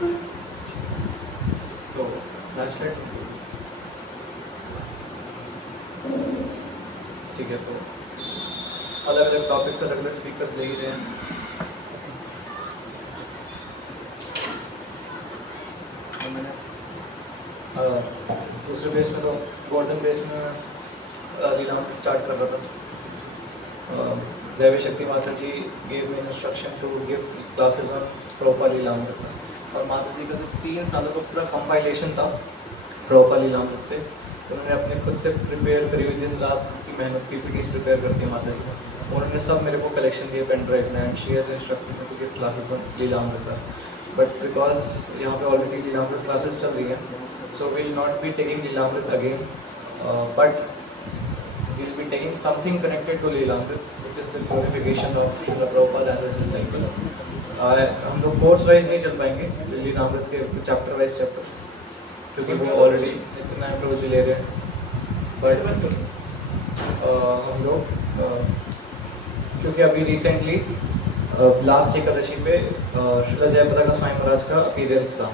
तो फ्लैशलाइट ठीक है। तो अलग अलग टॉपिक्स अलग अलग स्पीकर्स ले ही रहे हैं। और मैंने दूसरे बेस में तो गोल्डन बेस में लीलाम स्टार्ट कर रहा था। दैवी शक्ति माता ji gave me instruction to give classes on proper लीलाम था। और माता जी का जो 3 सालों का पूरा कंपाइलेशन था प्रॉपर लीलाम पे, उन्होंने अपने खुद से प्रिपेयर करी हुई दिन रात की मेहनत PPTs प्रिपेयर करती है माता जी। उन्होंने सब मेरे को कलेक्शन दिए पेन ड्राइव में, and she has instructed me to give classes on Leelamrita. But because यहाँ पे ऑलरेडी लीलामृत क्लासेस चल रही हैं, so will not be taking Leelamrita again, but we'll be taking something connected to Leelamrit, which is the glorification of Srila Prabhupada and his disciples. हम लोग course wise नहीं चल पाएंगे लीलामृत के चैप्टर वाइज चैप्टर्स, क्योंकि वो ऑलरेडी इतना प्रभु जी ले रहे हैं। बट हम लोग क्योंकि अभी रिसेंटली लास्ट एकादशी पे श्रीला जयप्रदा का स्वामी महाराज का अपीयरेंस था,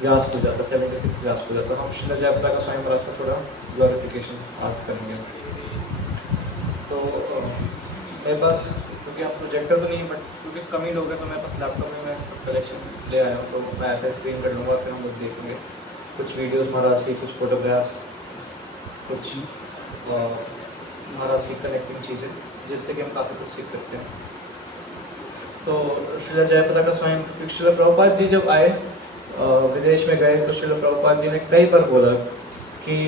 व्यास पूजा था, 76 व्यास पूजा था। हम श्रीला जयप्रदा का स्वामी महाराज का थोड़ा ग्लोरिफिकेशन आज करेंगे। तो मेरे पास क्योंकि आप प्रोजेक्टर तो नहीं, बट क्योंकि कम ही लोग हैं तो मेरे पास लैपटॉप में मैं सब कलेक्शन ले आया हूँ, तो मैं ऐसा स्क्रीन कर लूँगा, फिर हम लोग देखेंगे कुछ वीडियोस महाराज की, कुछ फोटोग्राफ्स, कुछ महाराज की कनेक्टिंग चीज़ें, जिससे कि हम काफ़ी कुछ सीख सकते हैं। तो श्रीला जयप्रदा का स्वामी श्रीला प्रभुपाद जी जब आए विदेश में गए, तो श्रीला प्रभुपाद जी ने कई बार बोला कि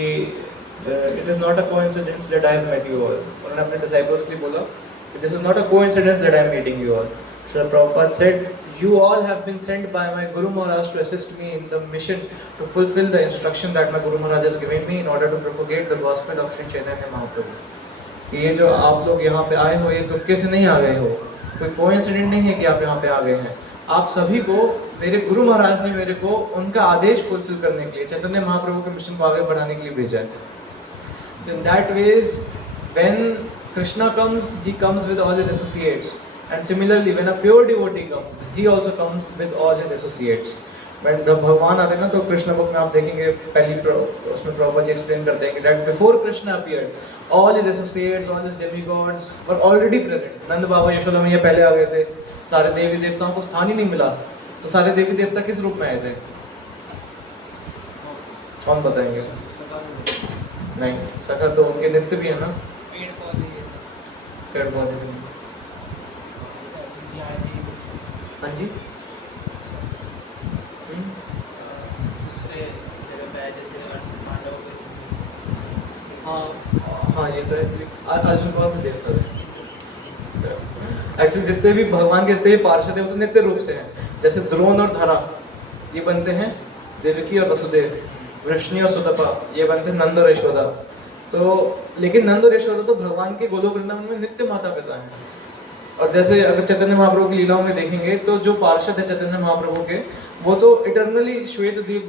it is not a coincidence that I have met you all. उन्होंने अपने disciples के लिए बोला कि this is not a coincidence that I am meeting you all. Srila Prabhupada said, you all have been sent by my Guru Maharaj to assist me in the mission to fulfill the instruction that my Guru Maharaj has given me in order to propagate the gospel of Sri Chaitanya Mahaprabhu. कि ये जो आप लोग यहाँ पे आए हो, ये तुक्के से नहीं आ गए हो, कोई कोइंसिडेंट नहीं है कि आप यहाँ पे आ गए हैं। आप सभी को मेरे गुरु महाराज ने मेरे को उनका आदेश फुलफिल करने के लिए, चैतन्य महाप्रभु के मिशन को आगे बढ़ाने के लिए भेजा है। In that ways, when Krishna comes, he comes with all his associates, and similarly, when a pure devotee comes, he also comes with all his associates. When जब भगवान आते हैं ना, तो कृष्ण बुक में आप देखेंगे पहली उसमें प्रभुपाद जी एक्सप्लेन करते हैं कि that before Krishna appeared, all his associates, all his demigods were already present. नंद बाबा यशोदा मैया पहले आ गए थे, सारे देवी देवताओं को स्थान ही नहीं मिला, तो सारे देवी देवता किस रूप में आए थे? कौन बताएंगे? नहीं, सखा तो उनके नित्य भी है ना, पेड़ पौधे भी नहीं। हाँ जी, दूसरे जगह पे जैसे पांडव के, हाँ ये तो है। अर्जुन कौन से देवता थे? एक्चुअली जितने भी भगवान के जितने भी पार्षद हैं वो तो नित्य रूप से हैं। जैसे द्रोण और धरा ये बनते हैं देवकी और वसुदेव, वृष्णि और सुतपा ये बनते हैं नंद और यशोदा। तो लेकिन नंद और यशोदा तो भगवान के गोलोक वृंदावन में नित्य माता पिता हैं। और जैसे अगर चैतन्य महाप्रभु की लीलाओं में देखेंगे तो जो पार्षद है चैतन्य महाप्रभु के, वो तो इटर्नली श्वेत द्वीप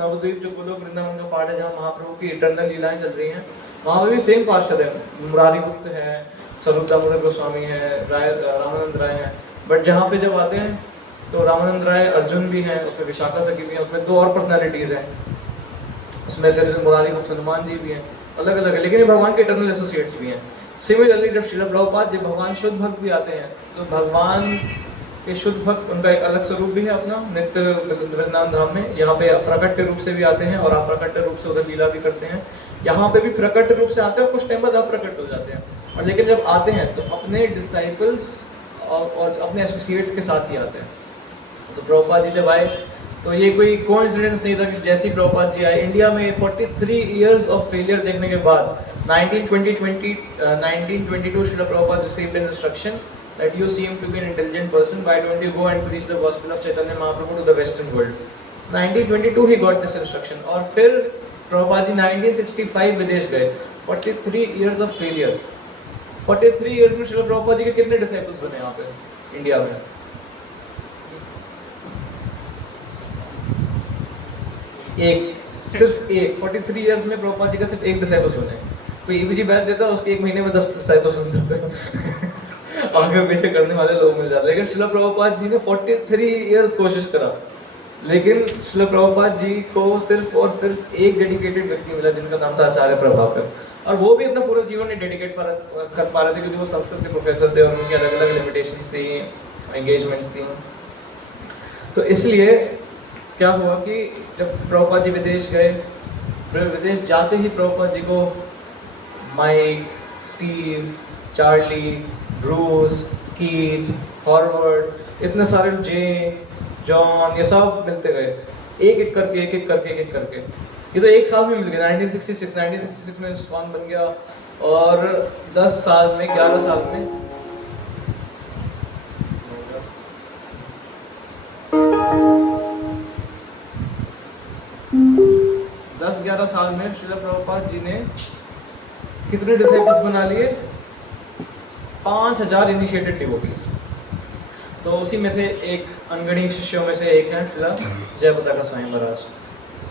नवद्वीप जो गोलोक वृंदावन का पार्ट है, जहाँ महाप्रभु की इटर्नल लीलाएं चल रही हैं, वहाँ पर भी सेम पार्षद है। मुरारी गुप्त है, स्वरूप दामोदर गोस्वामी है, रामानंद राय हैं। बट जहाँ पे जब आते हैं तो रामानंद राय अर्जुन भी हैं, उसमें विशाखा सखी भी हैं, उसमें 2 और पर्सनैलिटीज़ हैं, उसमें फिर मुरारी गुप्त हनुमान जी भी हैं, अलग अलग है, लेकिन ये भगवान के इटर्नल एसोसिएट्स भी हैं। सिमिलरली जब श्रील प्रभुपाद जब भगवान शुद्ध भक्त भी आते हैं, तो भगवान के शुद्ध भक्त उनका एक अलग स्वरूप भी है अपना नित्य वृंदावन धाम में। यहाँ पे प्रकट रूप से भी आते हैं और अप्रकट रूप से उधर लीला भी करते हैं। यहाँ पे भी प्रकट रूप से आते हैं और कुछ टाइम बाद अप्रकट हो जाते हैं। और लेकिन जब आते हैं तो अपने डिसाइपल्स और अपने एसोसिएट्स के साथ ही आते हैं। तो प्रभुपाद जी जब आए तो ये कोई कोइंसिडेंस नहीं था कि जैसे ही प्रभुपाद जी आए इंडिया में 43 इयर्स ऑफ फेलियर देखने के बाद 1922 Srila Prabhupada received an instruction that you seem to be an intelligent person, why don't you go and preach the gospel of Chaitanya Mahaprabhu to the western world. 1922 he got this instruction और फिर प्रभुपाद जी 1965 विदेश गए। 43 years of failure, 43 years में श्रील प्रभुपाद जी के कितने disciples बने यहाँ पे इंडिया में? एक, सिर्फ एक। 43 इयर्स में प्रभुपाद जी का सिर्फ एक डिसाइपल्स बने। कोई ईबीजी बैच देता है उसके एक महीने में 10 डिसाइपल्स बन जाते हैं आगे पीछे करने वाले लोग मिल जाते हैं। लेकिन श्रील प्रभुपाद जी ने 43 इयर्स कोशिश करा लेकिन श्रील प्रभुपाद जी को सिर्फ और सिर्फ एक डेडिकेटेड व्यक्ति मिला जिनका नाम था आचार्य प्रभाकर, और वो भी अपना पूरा जीवन नहीं डेडिकेट कर पा रहे थे क्योंकि वो संस्कृत के प्रोफेसर थे और उनकी अलग अलग लिमिटेशंस थी, एंगेजमेंट्स थी। तो इसलिए क्या हुआ कि जब प्रभुपाद जी विदेश गए, विदेश जाते ही प्रभुपाद जी को Mike, Steve, Charlie, Bruce, Keith, Howard, इतने सारे जे, जॉन, ये सब मिलते गए एक एक करके एक एक करके एक एक करके। ये तो एक साल में मिल गया, 1966 में इस्कॉन बन गया, और 10 साल में 11 साल में 10-11 साल में श्रील प्रभुपाद जी ने कितने डिसाइपल्स बना लिए? 5000 इनिशिएटेड डिवोटीज। तो उसी में से एक अनगढ़ी शिष्यों में से एक है श्रील जयपताका स्वामी महाराज।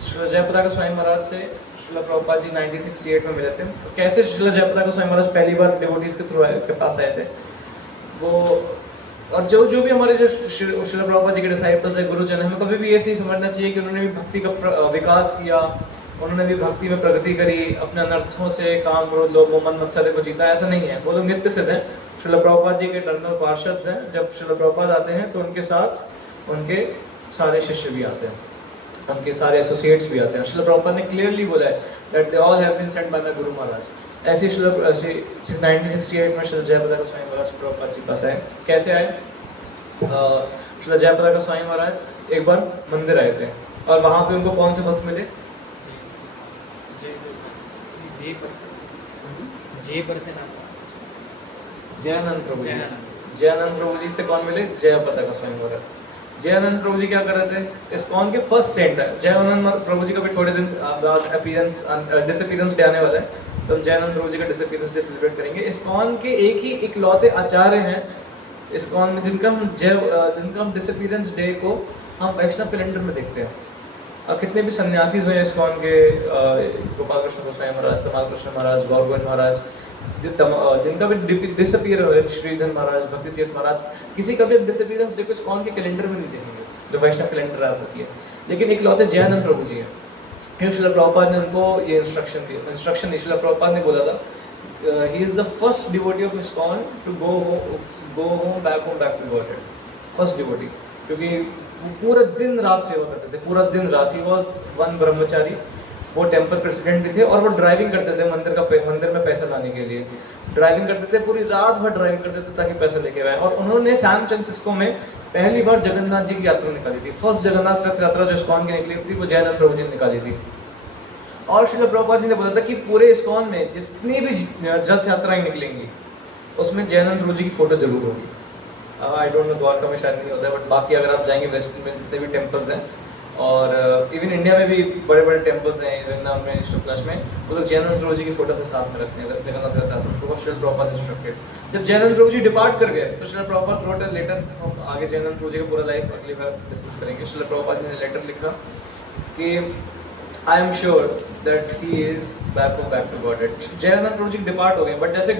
श्रील जयपताका स्वामी महाराज से श्रील प्रभुपाद जी 1968 में मिले थे। कैसे श्रील जयपताका स्वामी महाराज पहली बार डिवोटीज के पास आए थे वो, और जो भी हमारे जो श्रील प्रभुपाद जी के डिसाइपल्स है, गुरुजन है, हमें कभी भी ऐसे ही समझना चाहिए कि उन्होंने भी भक्ति का विकास किया, उन्होंने भी भक्ति में प्रगति करी, अपने अनर्थों से काम क्रोध लोभ मन मत्सर्य को जीता, ऐसा नहीं है। वो लोग नित्य सिद्ध हैं, श्रील प्रभुपाद जी के टर्मिनल पार्षद हैं। जब श्रील प्रभुपाद आते हैं तो उनके साथ उनके सारे शिष्य भी आते हैं, उनके सारे एसोसिएट्स भी आते हैं। श्रील प्रभुपाद ने क्लियरली बोला है that they all have been sent by my guru Maharaj. ऐसे 1968 में श्रील जयपताका स्वामी महाराज प्रभुपाद जी पास आए। कैसे आए? श्रील जयपताका स्वामी महाराज एक बार मंदिर आए थे और वहाँ पे उनको कौन से भक्त मिले? जयानंद प्रभु जी। जयानंद प्रभु जी से कौन मिले? जयपताका स्वामी महाराज। जयानंद प्रभु जी क्या कर रहे थे? इस्कॉन के फर्स्ट सेंट है। जयानंद प्रभु जी का भी थोड़े दिन बाद डिसअपीयरेंस डे आने वाला है, तो हम जयानंद प्रभु जी का डिसअपीयरेंस डे सेलिब्रेट करेंगे। इस्कॉन के एक ही इकलौते आचार्य हैं इस्कॉन में जिनका हम डिसअपीयरेंस डे को हम वैष्णव कैलेंडर में देखते हैं। और कितने भी सन्यासी हुए इस्कॉन के, गोपाल कृष्ण गोस्वामी महाराज, तमाल कृष्ण महाराज, गौर गोविंद महाराज, जिनका भी डिसअपीयर हुए, श्रीधर महाराज, भक्ति तीर्थ महाराज, किसी का भी डिसअपीयरेंस डे को इस्कॉन के कैलेंडर में नहीं देखेंगे जो वैष्णव कैलेंडर आप होती है। लेकिन इकलौते जयानंद प्रभु जी हैं। श्रील प्रभुपाद ने उनको ये इंस्ट्रक्शन दी। श्रील प्रभुपाद ने बोला था he is the first devotee of ISKCON to go home back to Godhead, first devotee, क्योंकि वो पूरा दिन रात सेवा करते थे, पूरा दिन रात। ही वॉज वन ब्रह्मचारी, वो टेम्पल प्रेसिडेंट भी थे और वो ड्राइविंग करते थे मंदिर में पैसा लाने के लिए। ड्राइविंग करते थे, पूरी रात भर ड्राइविंग करते थे ताकि पैसा लेके आए। और उन्होंने सैन फ्रांसिस्को में पहली बार जगन्नाथ जी की यात्रा निकाली थी। फर्स्ट जगन्नाथ रथ यात्रा जो इस्कॉन की निकली थी वो जयानंद प्रभु जी ने निकाली थी। और श्रील प्रभुपाद जी ने बोला था कि पूरे इस्कॉन में जितनी भी रथ यात्राएं निकलेंगी उसमें जयानंद प्रभु जी की फोटो जरूर होगी। आई डोंट नो, द्वारका में शायद नहीं होता है, बट बाकी अगर आप जाएंगे वेस्ट में जितने भी टेम्पल्स हैं, और इवन इंडिया में भी बड़े बड़े टेम्पल्स हैं, वृंदावन में, शुक्लाश में, वो लोग जयानंद प्रभु जी की फोटो के साथ में रखते हैं। जगन्नाथ रहता है उनको श्रील प्रभुपाद इंस्ट्रक्टेड। जब जयानंद प्रभु जी डिपार्ट कर गए तो Srila Prabhupada wrote a letter, हम आगे जयानंद प्रभु जी का पूरा लाइफ अगली बार डिस्कस करेंगे। श्रील प्रभुपाद ने लेटर लिखा कि I am sure that he is back to Godhead. Jayananda Prabhu ji depart हो गए, बट जैसे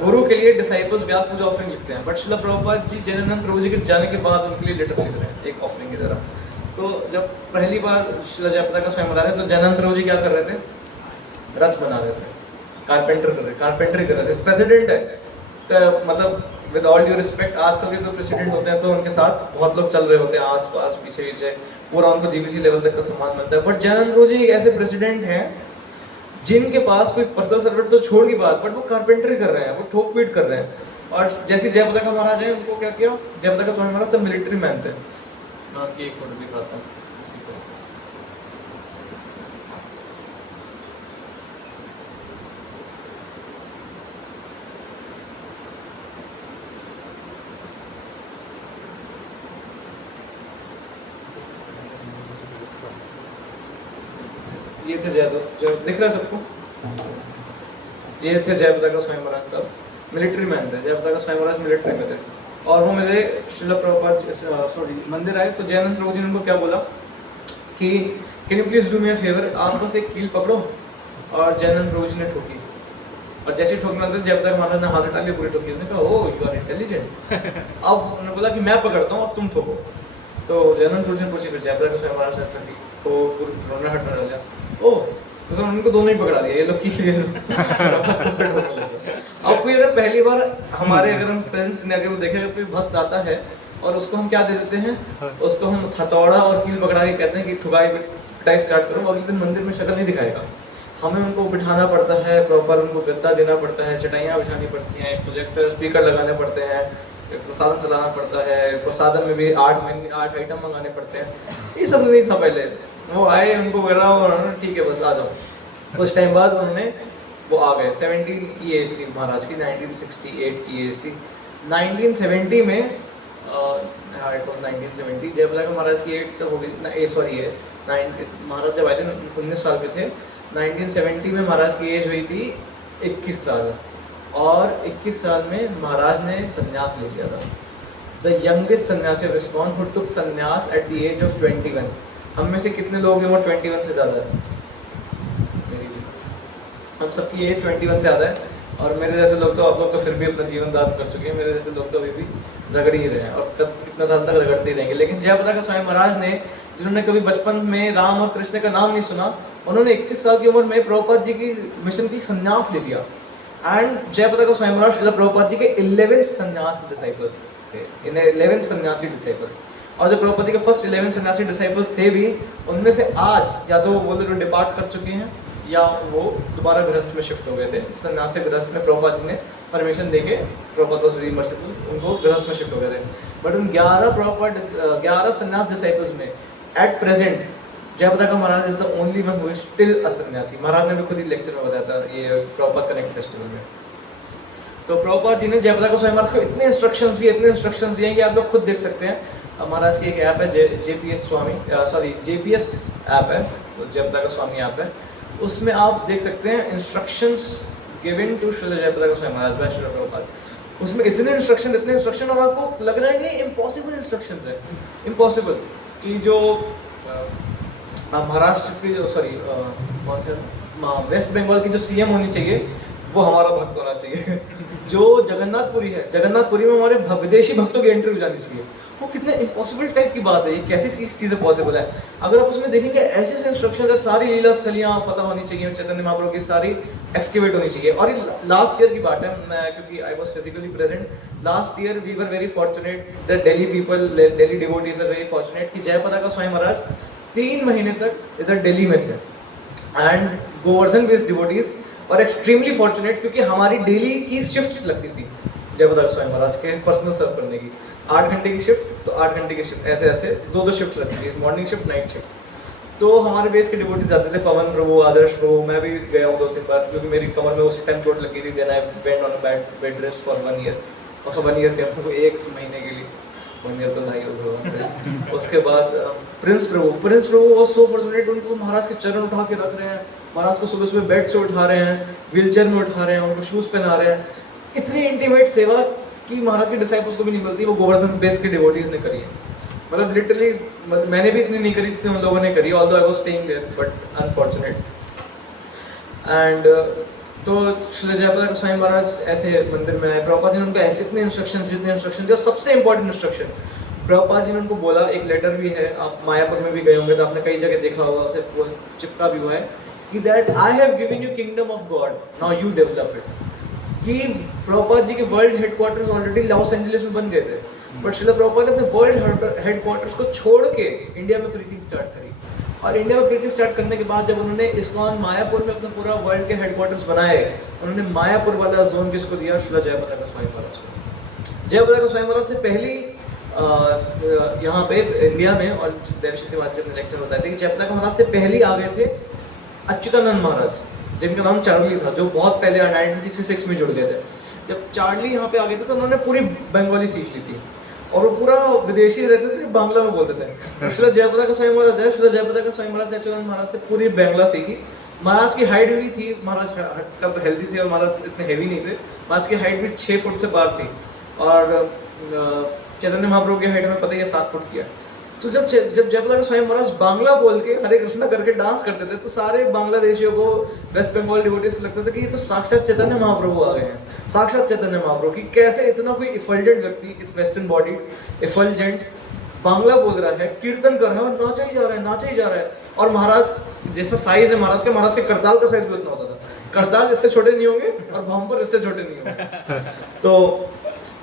गुरु के लिए डिसाइपल्स व्यास पूजा ऑफरिंग लिखते हैं, बट श्रील प्रभुपाद जी जयानंद प्रभु जी के जाने के बाद उनके लिए लेटर लिख रहे हैं एक ऑफरिंग की तरह। तो जब पहली बार श्रील जयपताका स्वामी महाराज थे तो जयानंद प्रभु जी क्या कर रहे थे? रथ बना रहे थे, कारपेंटरी कर रहे थे। प्रेसिडेंट है तो मतलब विद ऑल ड्यू रिस्पेक्ट, आजकल के जो प्रेसिडेंट होते हैं तो उनके साथ बहुत लोग चल रहे होते हैं आस पास पीछे, पूरा उनको जीबीसी लेवल तक का सम्मान मिलता है। बट जयानंद प्रभु जी एक ऐसे प्रेसिडेंट हैं जिनके पास कोई पर्सनल सर्वेंट तो छोड़ की बात, बट वो कारपेंटरी कर रहे हैं, वो ठोक पीट कर रहे हैं। और जैसे जयपताका महाराज हैं, उनको क्या किया? जयपताका स्वामी महाराज तो मिलिट्री मैन थे। मैं आपकी एक फोटो दिखाता हूँ इसी को। ये थे जय दिख रहा है सबको? ये थे जयपताका स्वामी महाराज, तब मिलिट्री मैन थे। जयपताका स्वामी महाराज मिलिट्री में थे और वो मेरे श्रील प्रभुपाद मंदिर आए तो जयानंद प्रभु जी ने उनको क्या बोला कि can you please do me a favour, आप बस एक कील पकड़ो। और जयानंद प्रभु जी ने ठोकी, और जैसे ही ठोकने लगे जयपताका महाराज ने हाथ हटा लिया, पूरी ठोकी। उसने कहा ओह यू आर इंटेलिजेंट। अब उन्होंने बोला कि मैं पकड़ता हूँ, अब तुम ठोको। तो जनरल ट्यूशन पूछी, फिर जयप्रदा का स्वयं महाराज ने तो उन्होंने हटना डाला, ओ तो उनको दोनों ही पकड़ा दिया, ये लोग की अब कोई अगर पहली बार हमारे अगर हम प्रेजेंट सिनेरियो में देखें, कोई भक्त आता है और उसको हम क्या दे देते हैं, उसको हम हथौड़ा और कील पकड़ा के कहते हैं कि ठुकाई पिटाई स्टार्ट करो, अगले दिन मंदिर में शक्ल नहीं दिखाएगा। हमें उनको बिठाना पड़ता है, प्रॉपर उनको गद्दा देना पड़ता है, चटाइयाँ बिछानी पड़ती हैं, प्रोजेक्टर स्पीकर लगाने पड़ते हैं, प्रसादन चलाना पड़ता है, प्रसादन में भी 8 आइटम मंगाने पड़ते हैं। ये सब नहीं था पहले, वो आए उनको करा उन्होंने ठीक है बस आ जाओ। कुछ टाइम बाद उन्होंने वो आ गए, 17 की एज थी महाराज की, 1968 की एज थी। 1970 में इट वॉज 1970, जयप्रदा का महाराज की एज तब हो गई, महाराज जब आए थे 19 साल के थे। 1970 में महाराज की एज हुई थी 21 साल, और 21 साल में महाराज ने संन्यास ले लिया था। द यंगेस्ट सन्यासी ऑफ इस्कॉन हु टुक संन्यास एट द एज ऑफ 21। हम में से कितने लोग की उम्र 21 से ज़्यादा है? मेरी भी, हम सबकी एज 21 से ज़्यादा है, और मेरे जैसे लोग तो, आप लोग तो फिर भी अपना जीवन दान कर चुके हैं, मेरे जैसे लोग तो अभी भी रगड़ ही रहे हैं, और कितना साल तक रगड़ते ही रहेंगे। लेकिन जयप्रदा का स्वयं महाराज ने, जिन्होंने कभी बचपन में राम और कृष्ण का नाम नहीं सुना, उन्होंने 21 साल की उम्र में प्रभुपाद जी की मिशन की संन्यास ले लिया। एंड जयप्रदा का स्वयं महाराज श्रील प्रभुपाद जी के 11th संन्यास डिसाइपल थे, 11th सन्यासी डिसाइपल। और जो प्रभुपाद जी के फर्स्ट 11 सन्यासी डिसाइपल्स थे भी, उनमें से आज या तो वो लोग डिपार्ट कर चुके हैं, या वो दोबारा गृहस्थ में शिफ्ट हो गए थे। सन्यासी गृहस्थ में प्रभुपाद जी ने परमिशन देके, प्रभुपाद वाज वेरी मर्सीफुल, उनको गृहस्थ में शिफ्ट हो गए थे। बट उन 11 सन्यास डिसाइपल्स में एट प्रेजेंट जयप्रदा का Maharaj is the only one who is still a sannyasi. Maharaj ने भी खुद ही लेक्चर में बताया था ये प्रभुपाद कनेक्ट फेस्टिवल में। तो प्रभुपाद जी ने जयप्रदा को स्वयं महाराज को इतने इंस्ट्रक्शंस दिए कि आप लोग खुद देख सकते हैं। महाराज की एक ऐप है JPS ऐप है, तो जयप्रदा का स्वामी ऐप है, उसमें आप देख सकते हैं instructions given to Srila Jayaprada का स्वयं महाराज बाय श्रील प्रभुपाद। उसमें इतने इंस्ट्रक्शन, और आपको लग रहा है कि इम्पॉसिबल इंस्ट्रक्शंस है, इम्पॉसिबल, कि जो महाराष्ट्र की वेस्ट बंगाल की जो CM होनी चाहिए वो हमारा भक्त होना चाहिए। जो जगन्नाथपुरी है, जगन्नाथपुरी में हमारे विदेशी भक्तों की एंट्री हो जानी चाहिए। वो कितने इम्पॉसिबल टाइप की बात है, ये कैसी चीज़ें पॉसिबल है। अगर आप उसमें देखेंगे ऐसे इंस्ट्रक्शन है, सारी लीला स्थलियाँ पता होनी चाहिए, चैतन्य महाप्रभु की सारी एक्सकेवेट होनी चाहिए। और ये लास्ट ईयर की बात है, मैं क्योंकि I was physically present last year, we were very fortunate, the Delhi devotees are very fortunate कि जयप्रदा का स्वयं महाराज 3 महीने तक इधर दिल्ली में थे। एंड गोवर्धन बेस्ड डिवोटीज और एक्सट्रीमली फॉर्चुनेट, क्योंकि हमारी डेली की शिफ्ट्स लगती थी जयप्रदा का स्वयं महाराज के पर्सनल सर्व करने की। 8 घंटे की शिफ्ट तो 8 घंटे की शिफ्ट, ऐसे 2 शिफ्ट लगती थी, मॉर्निंग शिफ्ट, नाइट शिफ्ट। तो हमारे बेस के डिवोटीज जाते थे, पवन प्रभु, आदर्श प्रभु, मैं भी गया हूँ 2-3 बार, क्योंकि मेरी कमर में उसी टाइम चोट लगी थी। Then I went on bed rest for 1 year, और 1 ईयर क्या, 1 महीने के लिए, 1 ईयर तो नहीं होगा। उसके बाद Prince Prabhu was so fortunate, उनको महाराज के चरण उठा के रख रहे हैं, महाराज को सुबह सुबह बेड से उठा रहे हैं, व्हीलचेयर में उठा रहे हैं, उनको शूज़ पहना रहे हैं। इतनी इंटीमेट सेवा कि महाराज के डिसाइपल्स को भी नहीं मिलती, वो गोवर्धन बेस के डिवोटीज ने करी है। मतलब लिटरली मैंने भी इतनी नहीं करी जितनी उन लोगों ने करी, although I was staying there, but unfortunate. And तो श्री जयप्रदा का स्वयं महाराज ऐसे मंदिर में आए, प्रभुपाद जी ने उनको ऐसे जितने इंस्ट्रक्शन, जो सबसे इंपॉर्टेंट इंस्ट्रक्शन प्रभुपाद जी ने उनको बोला, एक लेटर भी है, आप मायापुर में भी गए होंगे तो आपने कई जगह देखा होगा, उसे चिपका भी हुआ है कि that I have given you kingdom of God, now you develop it. कि प्रभुपाद जी के world headquarters already Los Angeles में बन गए थे, बट श्रील प्रभुपाद ने अपने वर्ल्ड हेडक्वार्टर्स को छोड़ के इंडिया में प्रीचिंग स्टार्ट करी। और इंडिया में प्रीचिंग स्टार्ट करने के बाद जब उन्होंने इस्कॉन मायापुर में अपना पूरा वर्ल्ड के हेडक्वार्टर्स बनाए, उन्होंने मायापुर वाला जोन किसको दिया? श्रील जयप्रदा का स्वयं महाराज को। जयप्रदा का स्वयं महाराज से पहली यहाँ पे इंडिया में, और देवशक्ति महाराज अपने लेक्चर बताए थे कि जयप्रदा का महाराज से पहले आ गए थे अच्युतानंद महाराज, जिनका नाम चार्ली था, जो बहुत पहले 1966 में जुड़ गए थे। जब चार्ली यहाँ पे आ गए थे तो उन्होंने पूरी बंगाली सीख ली थी, और वो पूरा विदेशी रहते थे, बांग्ला में बोलते थे। श्रील जयप्रदा का स्वयं महाराज है, श्रील जयप्रदा का स्वयं महाराज ने अच्युतानंद महाराज से पूरी बांग्ला सीखी। महाराज की हाइट भी थी, महाराज तब हेल्दी थे और महाराज इतने हैवी नहीं थे, महाराज की हाइट भी 6 फुट से पार थी, और चैतन्य महाप्रभु की हाइट में पता ही है 7 फुट की है। तो जब जयप्रदा का स्वयं महाराज बांग्ला बोल के हरे कृष्णा करके डांस करते थे, तो सारे बांग्लादेशियों को, वेस्ट बंगाल डिवोटीज को लगता था कि ये तो साक्षात चैतन्य महाप्रभु आ गए हैं, साक्षात चैतन्य महाप्रभु। कि कैसे इतना कोई इफल्जेंट व्यक्ति, it's western body, effulgent, Bangla बोल रहा है, कीर्तन कर रहा है और नाचा ही जा रहा है, नाचा ही जा रहा है। और महाराज जैसा साइज है महाराज के करताल का साइज भी उतना होता था। करताल इससे छोटे नहीं होंगे और भामपुर इससे छोटे नहीं होंगे। तो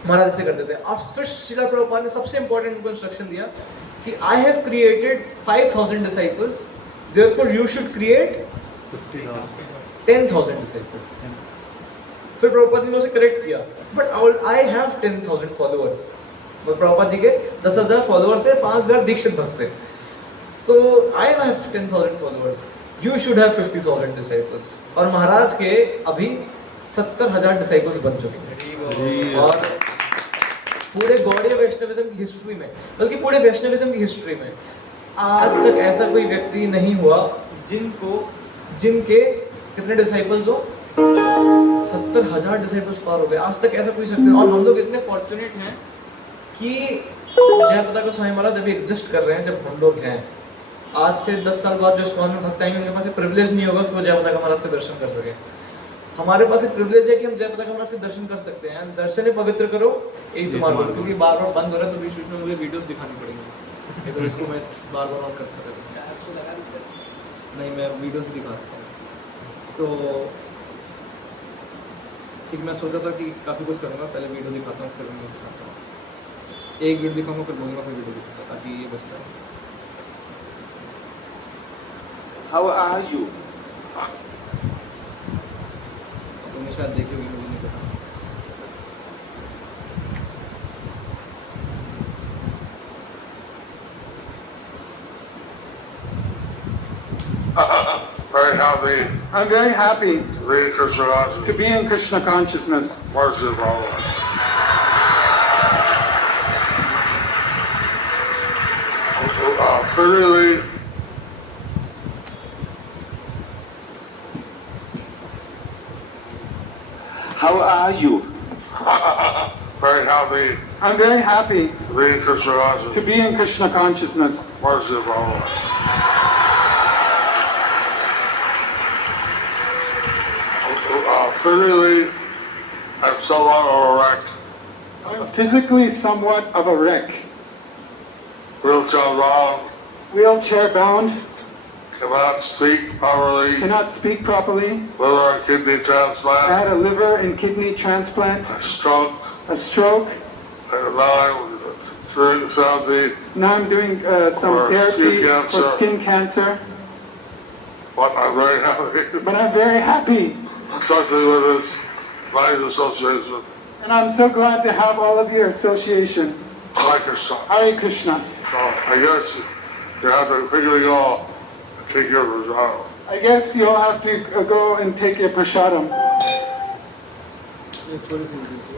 महाराज ऐसे करते थे। और फिर श्रीला प्रभुपाद ने सबसे इंपॉर्टेंट उनको इंस्ट्रक्शन दिया कि I have created 5000 disciples, therefore you should create 10,000 disciples. फिर प्रभुपाद जी ने उसे करेक्ट किया, बट आई हैव 10,000 फॉलोअर्स। और प्रभुपाद जी के 10,000 फॉलोअर्स थे, 5,000 दीक्षित भक्त थे। तो I have 10,000 followers, you should have 50,000 disciples. और महाराज के अभी 70,000 डिसाइपल्स बन चुके हैं। और पूरे गौड़ीय वैष्णविज्म की हिस्ट्री में, बल्कि पूरे वैष्णविज्म की हिस्ट्री में आज तक ऐसा कोई व्यक्ति नहीं हुआ जिनके कितने डिसाइपल्स हो, 70,000 डिसाइपल्स पार हो गए। आज तक ऐसा कोई शख्स नहीं। और हम लोग इतने फॉर्चुनेट हैं कि जय पताका स्वामी महाराज अभी एग्जिस्ट कर रहे हैं। जब हम लोग हैं, आज से 10 साल बाद जो इस्कॉन में भक्त आएंगे, उनके पास एक प्रिविलेज नहीं होगा कि वो जय पताका महाराज के दर्शन कर सके। हमारे पास एक प्रिविलेज है कि हम जय पताका महाराज के दर्शन कर सकते हैं। दर्शन ही पवित्र करो एक तुम्हारा, क्योंकि बार बार बंद हो रहा है तो बीच बीच में मुझे वीडियोस दिखानी पड़ेंगी। तो इसको मैं बार बार ऑन करता रहता चार्ज को लगा देते हैं। नहीं, मैं वीडियोस दिखाता हूँ। तो ठीक, मैं सोचा था कि काफ़ी कुछ करूँगा, पहले वीडियो दिखाता हूँ फिर मैं दिखाता हूँ। एक वीडियो दिखाऊंगा फिर बोलूँगा, फिर वीडियो दिखाता, ताकि ये बचता है। How are you? तुमने शायद देखी होगी, मुझे नहीं पता। Very happy I'm very happy to be in Krishna consciousness. to be in Krishna consciousness. Mercy of all. Clearly, How are you? very happy I'm very happy to be in Krishna consciousness. to be in Krishna consciousness. Mercy of all. Clearly, I'm somewhat of a wreck. I'm physically somewhat of a wreck. Wheelchair bound, Wheelchair bound, cannot speak properly, cannot speak properly. liver and kidney I transplant, had a liver and kidney transplant, a stroke, a stroke. and now I'm doing therapy, Now I'm doing some For therapy skin for cancer. skin cancer. but I'm very happy, But I'm very happy. especially with this nice association. And I'm so glad to have all of your association. Like a son. Hare Krishna. So I guess you have to quickly go and take your result. I guess you'll have to go and take your prasadam. ये छोटी सी video थी।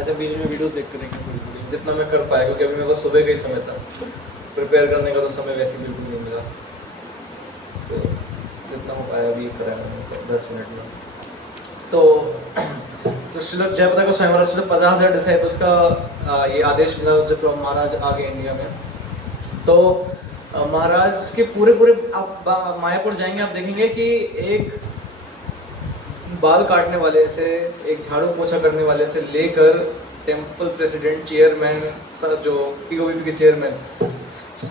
ऐसे बीच में videos देखते रहेंगे थोड़ी थोड़ी, जितना मैं कर पाया, क्योंकि अभी मेरे को सुबह का ही समय था। प्रिपेयर करने का तो समय वैसे बिल्कुल नहीं मिला। तो जितना हो पाया अभी कराया मैंने 10 मिनट में। तो श्रील जय पताका स्वामी महाराज से 50,000 डिसाइपल्स का ये आदेश मिला जब महाराज आ गए इंडिया में। तो महाराज के पूरे आप मायापुर जाएंगे, आप देखेंगे कि एक बाल काटने वाले से, एक झाड़ू पोछा करने वाले से लेकर टेम्पल प्रेसिडेंट, चेयरमैन, जो पीओवीपी के चेयरमैन,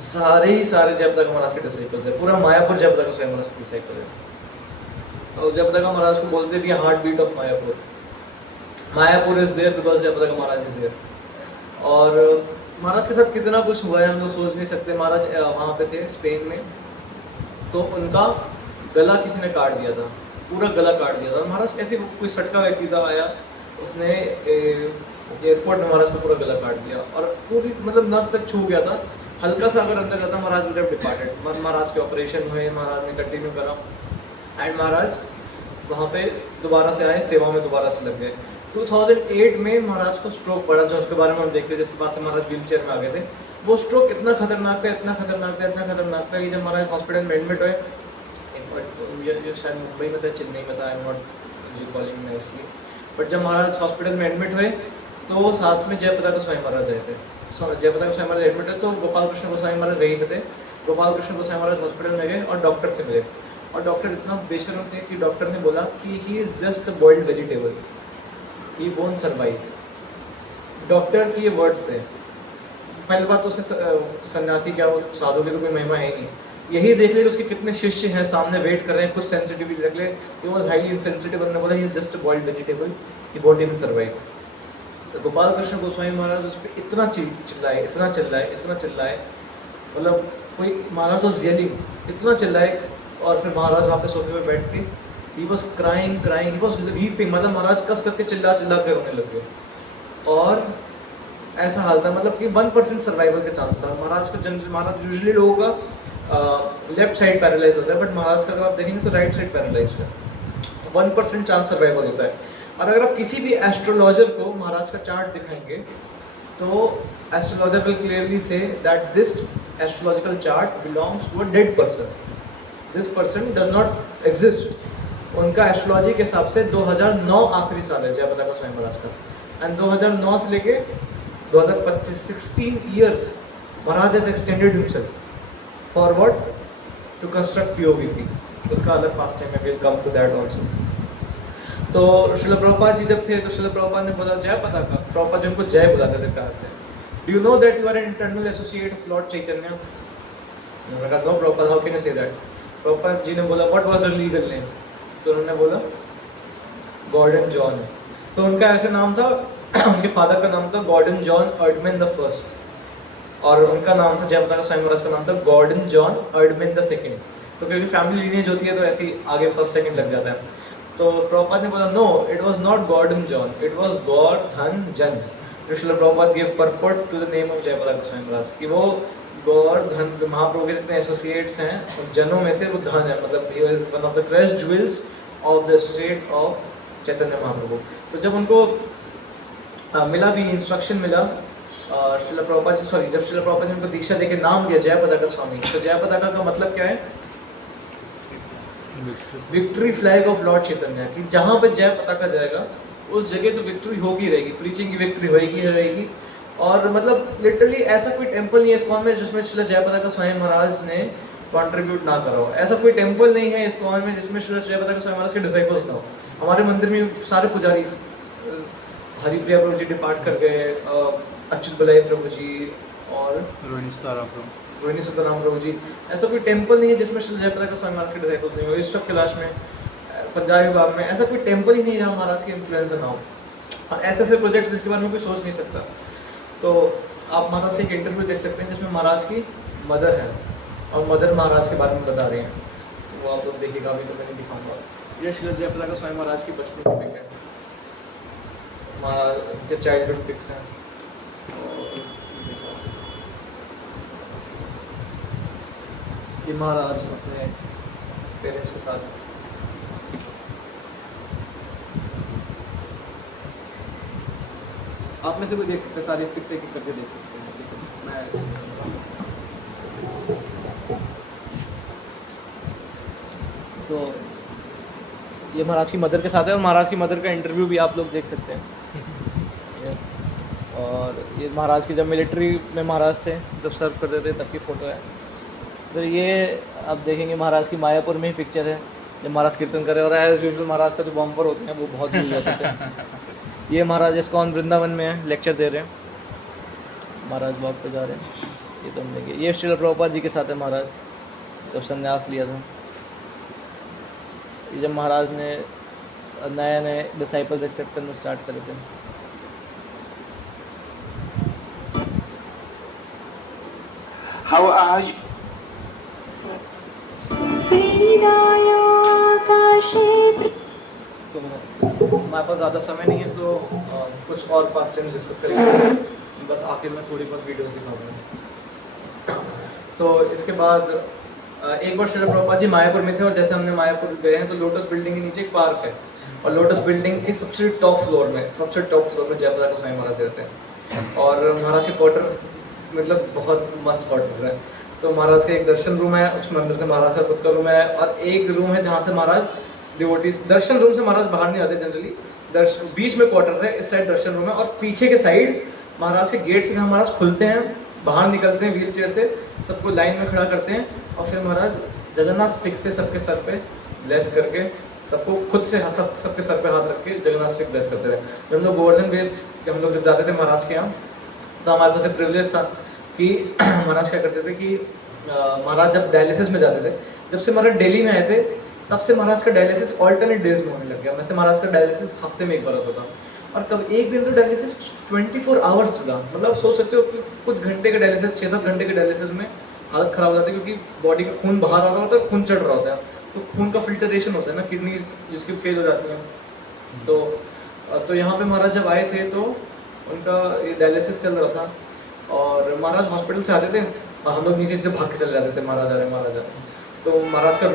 सारे जय पताका महाराज के डिसाइपल्स है। पूरा मायापुर जय पताका स्वामी महाराज के डिसाइपल है। और जय पताका महाराज को बोलते भी heart beat of Mayapur. Mayapur is there because Jaya Pataka Maharaj is there. और महाराज के साथ कितना कुछ हुआ है हम लोग सोच नहीं सकते। महाराज वहाँ पे थे स्पेन में, तो उनका गला किसी ने काट दिया था, पूरा गला काट दिया था। महाराज ऐसे कोई सटका व्यक्ति था आया, उसने एयरपोर्ट में महाराज का पूरा गला काट दिया और पूरी मतलब नस तक छू गया था। हल्का सा अगर अंदर जाता महाराज वुड हैव डिपार्टेड। महाराज के ऑपरेशन हुए, महाराज ने कंटिन्यू करा एंड महाराज वहाँ पे दोबारा से आए, सेवा में दोबारा से लग गए। 2008 में महाराज को स्ट्रोक पड़ा, जो उसके बारे में हम देखते हैं, जिसके बाद से महाराज व्हील चेयर में आ गए थे। वो स्ट्रोक इतना खतरनाक था कि जब महाराज हॉस्पिटल में एडमिट हुए, ये शायद मुंबई में था, चेन्नई में था, I am not recalling nicely, but जब महाराज हॉस्पिटल में एडमिट हुए तो साथ में जय पताका स्वामी महाराज आए थे। जय पताका स्वामी महाराज एडमिट हुए तो गोपाल कृष्ण गोस्वामी महाराज वहीं पे थे। गोपाल कृष्ण गोस्वामी महाराज हॉस्पिटल में गए और डॉक्टर से मिले, और डॉक्टर इतना बेशर्म थे कि डॉक्टर ने बोला कि he is just a boiled vegetable, he won't survive. Doctor की ये वर्ड्स थे। पहली बात तो उसे सन्यासी क्या वो साधु की तो कोई महिमा है ही नहीं। यही देख ले कि उसके कितने शिष्य हैं सामने वेट कर रहे हैं, कुछ सेंसिटिविटी रख ले। ही वॉज हाईली इनसेंसिटिव, उन्होंने बोला he is just a boiled vegetable, he won't even survive. तो गोपाल कृष्ण गोस्वामी महाराज उस पर इतना चिल्लाए, इतना चिल्लाए, इतना चिल्लाए, मतलब कोई महाराज वॉज रियलिंग, इतना चिल्लाए। और फिर महाराज वहाँ पे सोफे पे बैठ के he was crying crying, he was weeping, मतलब महाराज कस कस के चिल्ला चिल्ला के रोने लग गए। और ऐसा हाल था मतलब कि 1% सर्वाइवल का चांस था। महाराज का जनरल, महाराज यूजुअली लोगों का लेफ्ट साइड पैरालाइज होता है, बट महाराज का अगर आप देखेंगे तो राइट साइड पैरालाइज है। 1% चांस सर्वाइवल होता है। और अगर आप किसी भी एस्ट्रोलॉजर को महाराज का चार्ट दिखाएंगे तो astrologer will clearly say that this astrological chart belongs to a dead person, this person does not exist. उनका एस्ट्रोलॉजी के हिसाब से 2009 आखिरी साल है जय पताका स्वामी महाराज का, एंड 2009 से लेके 2025 16 years Maharaj has extended himself forward to construct POVP। उसका अलग पास टाइम है, will come to that also. तो श्रील प्रभुपाद जी जब थे तो श्रील प्रभुपाद ने बोला जय पताका, प्रभुपाद जी उनको जय बुलाते थे प्यार से। Do you know that you are an internal associate of Lord Chaitanya? उन्होंने कहा no Prabhupada, how can you say that? Prabhupada ji ने बोला what was your legal name? तो उन्होंने बोला गॉर्डन जॉन। तो उनका ऐसे नाम था, उनके फादर का नाम था गॉर्डन जॉन अर्डमैन द फर्स्ट, और उनका नाम था जय पताका स्वामी महाराज का नाम था गॉर्डन जॉन अर्डमैन द सेकंड। तो क्योंकि फैमिली लीनेज होती है तो ऐसे ही आगे फर्स्ट सेकंड लग जाता है। तो प्रभुपाद ने बोला no, it was not Gordon John, it was Gordhan Jan. Srila Prabhupada give purport to the name of Jaya Pataka Swami Maharaj कि वो गौरधन, महाप्रभु के जितने एसोसिएट्स हैं उन जनों में से वो धन है, मतलब he was one of the crest jewels of the associate of Chaitanya Mahaprabhu. तो जब उनको मिला भी इंस्ट्रक्शन मिला श्रील प्रभुपाद जी, सॉरी, जब श्रील प्रभुपाद जी उनको दीक्षा देके नाम दिया जय पताका स्वामी, तो जय पताका का मतलब क्या है? विक्ट्री फ्लैग ऑफ लॉर्ड चैतन्य, कि जहाँ पे जय पताका जाएगा उस जगह तो विक्ट्री होगी रहेगी, प्रीचिंग की विक्ट्री होगी रहेगी। और मतलब लिटरली ऐसा कोई टेम्पल नहीं है इस्कॉन में जिसमें श्रील जय पताका स्वामी महाराज ने कंट्रीब्यूट ना करा हो। ऐसा कोई टेम्पल नहीं है इस्कॉन में जिसमें श्रील जय पताका स्वामी महाराज के डिसाइपल्स ना हो। हमारे मंदिर में सारे पुजारी, हरिप्रिया प्रभु जी डिपार्ट कर गए, अच्युत बलाई प्रभु जी और रोहिणी सुताराम प्रभु जी, ऐसा कोई टेम्पल नहीं है जिसमें श्री जय पताका स्वामी महाराज के डिसाइपल्स नहीं हो। ईस्ट ऑफ कैलाश में, पंजाबी बाग में, ऐसा कोई टेम्पल ही नहीं है जहाँ महाराज के इन्फ्लुएंस ना हो। और ऐसे ऐसे प्रोजेक्ट्स जिसके बारे में कोई सोच नहीं सकता। तो आप महाराज के एक इंटरव्यू देख सकते हैं जिसमें महाराज की मदर है और मदर महाराज के बारे में बता रहे हैं, वो आप लोग देखिएगा, अभी तो मैं नहीं दिखाऊंगा। ये श्री जय पताका स्वामी महाराज की बचपन की पिक है, महाराज के चाइल्डहुड पिक्स हैं। ये महाराज अपने पेरेंट्स के साथ, आप में से कोई देख सकते हैं, सारी पिक्स एक एक करके देख सकते हैं। जैसे कि मैं तो ये महाराज की मदर के साथ है और महाराज की मदर का इंटरव्यू भी आप लोग देख सकते हैं। और ये महाराज की जब मिलिट्री में महाराज थे, जब सर्व करते थे तब की फ़ोटो है। तो ये आप देखेंगे महाराज की मायापुर में ही पिक्चर है जब महाराज कीर्तन कर रहे हैं, और एज यूजुअल महाराज का जो बम्पर होते हैं वो बहुत यूज होते हैं। ये महाराज इस्कॉन वृंदावन में है, लेक्चर दे रहे हैं, महाराज वॉक पे जा रहे हैं। ये तो हम देखें, ये श्रील प्रभुपाद जी के साथ है महाराज जब संन्यास लिया था। ये जब महाराज ने नए नए डिसाइपल्स एक्सेप्ट करना स्टार्ट करे थे। How are you? तो हमारे पास ज़्यादा समय नहीं है तो कुछ और पास टाइम डिस्कस करेंगे, बस आखिर में थोड़ी बहुत वीडियोस दिखाऊंगा। तो इसके बाद एक बार श्रील प्रभुपाद जी मायापुर में थे, और जैसे हमने मायापुर गए हैं तो लोटस बिल्डिंग के नीचे एक पार्क है, और लोटस बिल्डिंग के सबसे टॉप फ्लोर में जय पताका स्वामी महाराज रहते हैं। और महाराज के क्वार्टर्स मतलब बहुत मस्त क्वार्टर है। तो महाराज का एक दर्शन रूम है, उसमें अंदर से महाराज का खुद का रूम है, और एक रूम है जहाँ से महाराज डिवोटीज, दर्शन रूम से महाराज बाहर नहीं आते जनरली, बीच में क्वार्टर्स है, इस साइड दर्शन रूम है, और पीछे के साइड महाराज के गेट से जहाँ महाराज खुलते हैं, बाहर निकलते हैं व्हील चेयर से, सबको लाइन में खड़ा करते हैं, और फिर महाराज जगन्नाथ स्टिक से सबके सर पे ब्लेस करके, सबको खुद से सबके सर पे हाथ रख के जगन्नाथ स्टिक ब्लेस करते रहे। जब हम लोग गोवर्धन बेस हम लोग जब जाते थे महाराज के यहाँ, तो हमारे पास एक प्रिविलेज था, कि महाराज क्या करते थे कि महाराज जब डायलिसिस में जाते थे, जब से महाराज दिल्ली में आए थे तब से महाराज का डायलिसिस ऑल्टरनेट डेज में होने लग गया। वैसे महाराज का डायलिसिस हफ्ते में एक बार होता था, और कब एक दिन तो डायलिसिस 24 आवर्स चला। मतलब सोच सकते हो कि कुछ घंटे का डायलिसिस, 6-7 घंटे के डायलिसिस में हालत ख़राब हो जाती है, क्योंकि बॉडी का खून बाहर आ रहा होता है, खून चढ़ रहा होता है, तो खून का फिल्टरेशन होता है ना, किडनीज जिसकी फेल हो जाती हैं। तो यहाँ पे महाराज जब आए थे तो उनका ये डायलिसिस चल रहा था, और महाराज हॉस्पिटल से आते थे और हम लोग नीचे से भाग के चले जाते थे, महाराज आ रहे महाराज आ रहे। तो महाराज का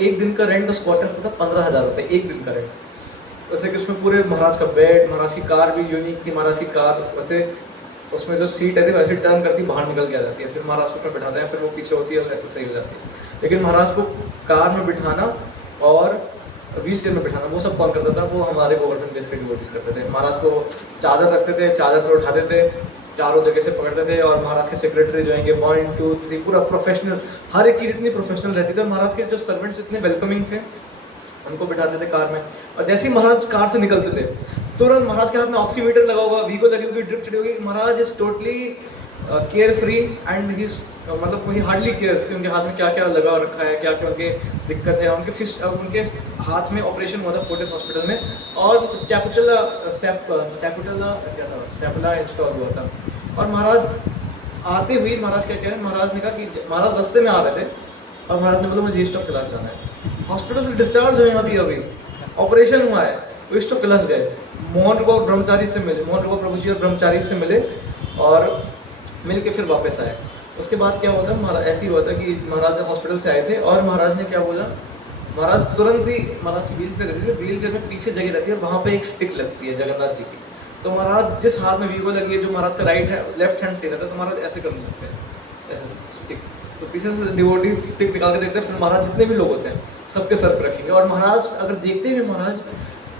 एक दिन का रेंट उस क्वार्टर्स का था 15,000 रुपये, एक दिन का रेंट। वैसे कि उसमें पूरे महाराज का बेड, महाराज की कार भी यूनिक थी। महाराज की कार वैसे उसमें जो सीट है वैसे टर्न करती बाहर निकल के आ जाती है, फिर महाराज को उसमें बिठाते हैं, फिर वो पीछे होती है और ऐसे सही हो जाती है। लेकिन महाराज को कार में बिठाना और व्हील चेयर में बिठाना वो सब कौन करता था? वो हमारे गोवर्धन बेस के डिवोटीज करते थे। महाराज को चादर रखते थे, चादर से उठाते थे, चारों जगह से पकड़ते थे, और महाराज के सेक्रेटरी जो आएंगे 1, 2, 3 पूरा प्रोफेशनल, हर एक चीज़ इतनी प्रोफेशनल रहती थी। महाराज के जो सर्वेंट्स इतने वेलकमिंग थे, उनको बिठाते थे कार में, और जैसे ही महाराज कार से निकलते थे तुरंत महाराज के हाथ में ऑक्सीमीटर लगा होगा, वीगो लगी होगी, ड्रिप चढ़ी होगी। Maharaj is totally care free and he मतलब वही हार्डली केयर्स कि उनके हाथ में क्या क्या लगा रखा है, क्या क्या उनके दिक्कत है। उनके हाथ में ऑपरेशन हुआ था फोर्टिस हॉस्पिटल में, और स्टैपुला इंस्टॉल हुआ था। और महाराज आते हुए महाराज क्या कह रहे हैं, महाराज ने कहा कि महाराज रास्ते में आ रहे थे और महाराज ने बोला मुझे ईस्ट ऑफ कैलाश जाना है। हॉस्पिटल से डिस्चार्ज हुए अभी अभी, ऑपरेशन हुआ है, ईस्ट ऑफ कैलाश गए, मोहन रूपा ब्रह्मचारी से मिले, मोहन रूपा प्रभु जी और ब्रह्मचारी से मिले, और मिल के फिर वापस आए। उसके बाद क्या हुआ था, महाराज ऐसे ही हुआ था कि महाराज हॉस्पिटल से आए थे, और महाराज ने क्या बोला, महाराज तुरंत ही, महाराज की व्हील चेयर रहती है, व्हील चेयर में पीछे जगह रहती है, वहाँ पे एक स्टिक लगती है जगन्नाथ जी की। तो महाराज जिस हाथ में वीगो लगी है, जो महाराज का राइट है, लेफ्ट हैंड से रहता है, तो महाराज ऐसे करने लगते हैं, ऐसे स्टिक। तो पीछे से डिवोटीज स्टिक निकाल के देखते हैं, फिर महाराज जितने भी लोग होते हैं सबके सर पर रखेंगे। और महाराज अगर देखते हुए, महाराज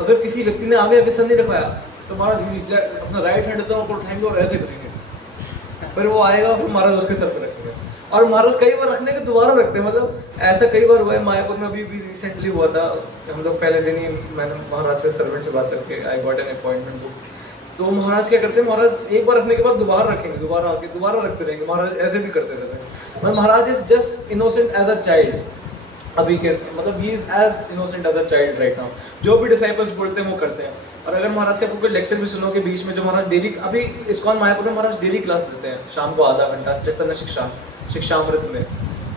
अगर किसी व्यक्ति ने आगे आके सर नहीं रखवाया तो महाराज अपना राइट हैंड होता है ऊपर उठाएंगे और ऐसे करेंगे, फिर वो आएगा, फिर महाराज उसके सर पर रखेंगे। और महाराज कई बार रखने के दोबारा रखते हैं, मतलब ऐसा कई बार हुआ है। मायापुर में अभी भी रिसेंटली हुआ था, हम लोग पहले दिन ही मैंने महाराज से सर्वेंट से बात करके I got an appointment book. तो महाराज क्या करते हैं, महाराज एक बार रखने के बाद दोबारा रखेंगे, दोबारा आके दोबारा रखते रहेंगे, महाराज ऐसे भी करते रहते हैं। Maharaj is just innocent as a child अभी के, मतलब he is as innocent as a child right now. जो भी डिसाइपल्स बोलते हैं वो करते हैं। और अगर महाराज का कोई लेक्चर भी सुनोगे बीच में, जो महाराज डेली, अभी इस्कॉन मायापुर में महाराज डेली क्लास देते हैं शाम को आधा घंटा चैतन्य शिक्षामृत में।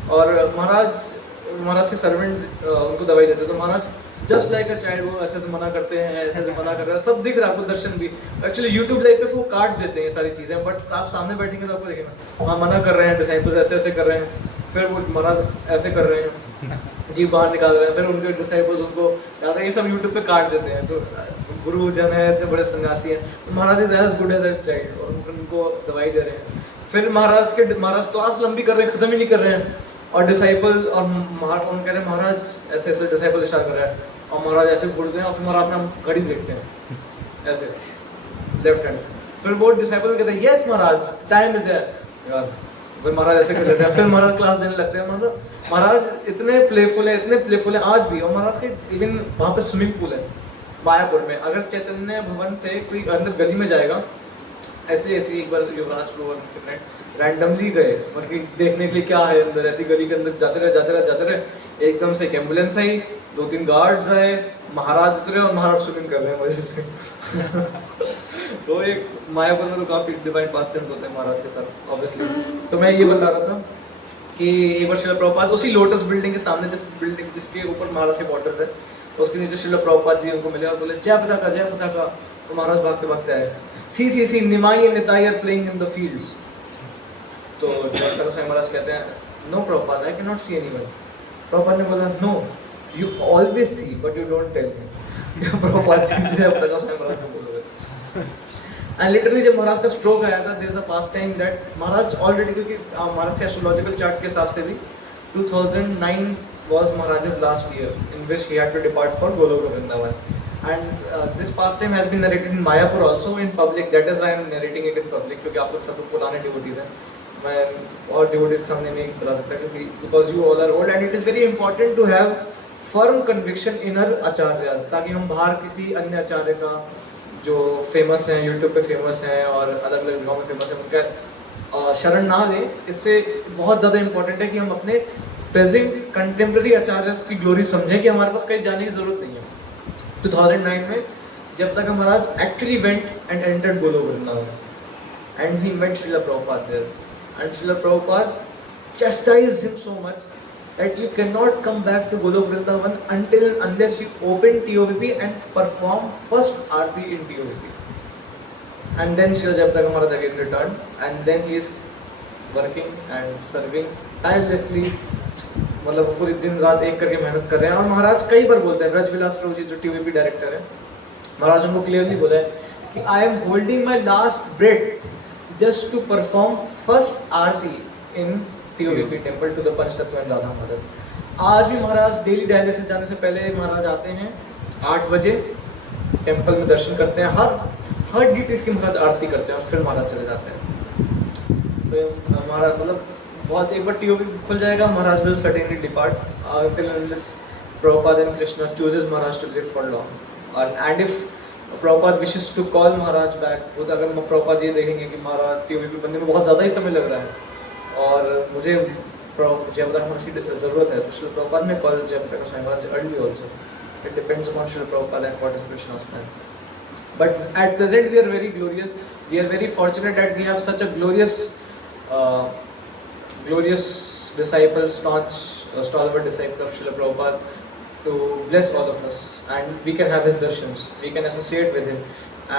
और महाराज के सर्वेंट उनको दवाई देते हैं, तो महाराज जस्ट लाइक अ चाइल्ड वो ऐसे मना करते हैं, ऐसे मना कर रहे हैं, सब दिख रहा है आपको, दर्शन भी। एक्चुअली यूट्यूब लाइव पे वो काट देते हैं ये सारी चीज़ें, बट आप सामने बैठेंगे तो आपको देखेंगे वहाँ मना कर रहे हैं, डिसाइपल्स ऐसे ऐसे कर रहे हैं, फिर वो महाराज ऐसे कर रहे हैं, जी बाहर निकाल रहे हैं, फिर उनके डिसाइपल्स उनको डाल रहे हैं, ये सब यूट्यूब पे काट देते हैं। तो गुरुजन है, इतने बड़े सन्यासी हैं, तो Maharaj is as good as a child, और उनको दवाई दे रहे हैं। फिर महाराज क्लास लंबी कर रहे हैं, ख़त्म ही नहीं कर रहे हैं, और डिसाइपल और उन कह रहे हैं महाराज ऐसे ऐसे डिसाइपल इशारा कर रहा है, और महाराज ऐसे बोलते हैं, और फिर महाराज अपना घड़ी देखते हैं ऐसे लेफ्ट हैंड से, फिर वो डिसाइपल कहते हैं यस महाराज टाइम इज यार, फिर महाराज ऐसे कर देते हैं, फिर महाराज क्लास देने लगते हैं। मतलब महाराज इतने प्लेफुल है आज भी। और महाराज के इवन वहाँ पे स्विमिंग पूल है मायापुर में। अगर चैतन्य भवन से कोई अंदर गली में जाएगा, ऐसे एक बार युवराज प्रोवर रैंडमली गए मतलब देखने के लिए क्या है अंदर, ऐसी गली के अंदर जाते रहे, एकदम से एक एम्बुलेंस आई, 2-3 गार्ड्स आए, महाराज उतरे और महाराज स्विमिंग कर रहे हैं वजह से। तो एक मायापुर में तो काफ़ी डिवाइन पास टाइम्स होते हैं महाराज के साथ ऑब्वियसली। तो मैं ये बता रहा था कि एक बार श्रील प्रभुपाद उसी लोटस बिल्डिंग के सामने, जिसके ऊपर महाराज के क्वार्टर्स है, तो उसके नीचे श्रील प्रभुपाद जी उनको मिले और बोले जय पताका। तो महाराज भागते भागते आए, see Nimai and Nitai are playing in the fields. तो डॉक्टर साईं महाराज कहते हैं no Prabhupada, I can not see anyone. Prabhupada ने बोला no, you always see but you don't tell me. Prabhupada ji Jaya Pataka Sai महाराज को बोलोगे। एंड लिटरली जब महाराज का स्ट्रोक आया था, there is a pastime that Maharaj already, क्योंकि महाराज के एस्ट्रोलॉजिकल चार्ट के हिसाब से भी 2009 was Maharaj's last year in which he had to depart for Goloka Vrindavan. And this pastime has been narrated in Mayapur also in public. That is why I am narrating it in public, क्योंकि आप लोग सब लोग पुराने devotees हैं, मैं और devotees सामने नहीं बता सकता, क्योंकि because you all are old and it is very important to have firm conviction in our acharyas, ताकि हम बाहर किसी अन्य आचार्य का जो फेमस हैं, यूट्यूब पे फेमस हैं और अलग अलग जगहों में फेमस है, उनका शरण ना लें। इससे बहुत ज़्यादा इम्पोर्टेंट है कि हम अपने प्रेजेंट कंटेम्प्रेरी आचार्य की ग्लोरी समझें कि हमारे पास कहीं जाने की ज़रूरत नहीं है। 2009 में जब तक Maharaj actually went and entered Golok Vrindavan and he met Srila Prabhupada there and Srila Prabhupada chastised him so much that you cannot come back to Golok Vrindavan until and unless you open TOVP and perform first Aarti in TOVP. And then Srila Jayapataka Maharaj again returned and then he is working and serving tirelessly, मतलब पूरी दिन रात एक करके मेहनत कर रहे हैं। और महाराज कई बार बोलते हैं, ब्रज विलास प्रभु जी जो TOVP डायरेक्टर है, महाराज उनको क्लियरली बोला है कि I am holding my last breath just to perform first aarti in TOVP temple to the Panchatattva and Radha Madhav. आज भी महाराज डेली डायलिसिस जाने से पहले महाराज आते हैं 8 बजे, टेम्पल में दर्शन करते हैं, हर डिटीज की महाराज आरती करते हैं और फिर महाराज चले जाते हैं। तो हमारा मतलब बहुत, एक बार TOVP खुल जाएगा Maharaj will certainly depart until unless Prabhupada and Krishna chooses Maharaj to live for long, and if Prabhupada wishes to call Maharaj back, तो अगर Prabhupada जी देखेंगे कि महाराज TOVP बनने में बहुत ज़्यादा ही समय लग रहा है और मुझे जयपताका महाराज की ज़रूरत है, तो Srila Prabhupada may call Jayapataka Swami Maharaj early also, it depends on Srila Prabhupada and what is Krishna's plan. But at present we are very glorious, we are very fortunate that we have such a glorious disciple, staunch, stalwart disciple of Srila Prabhupada to bless all of us, and we can have his darshans, we can associate with him,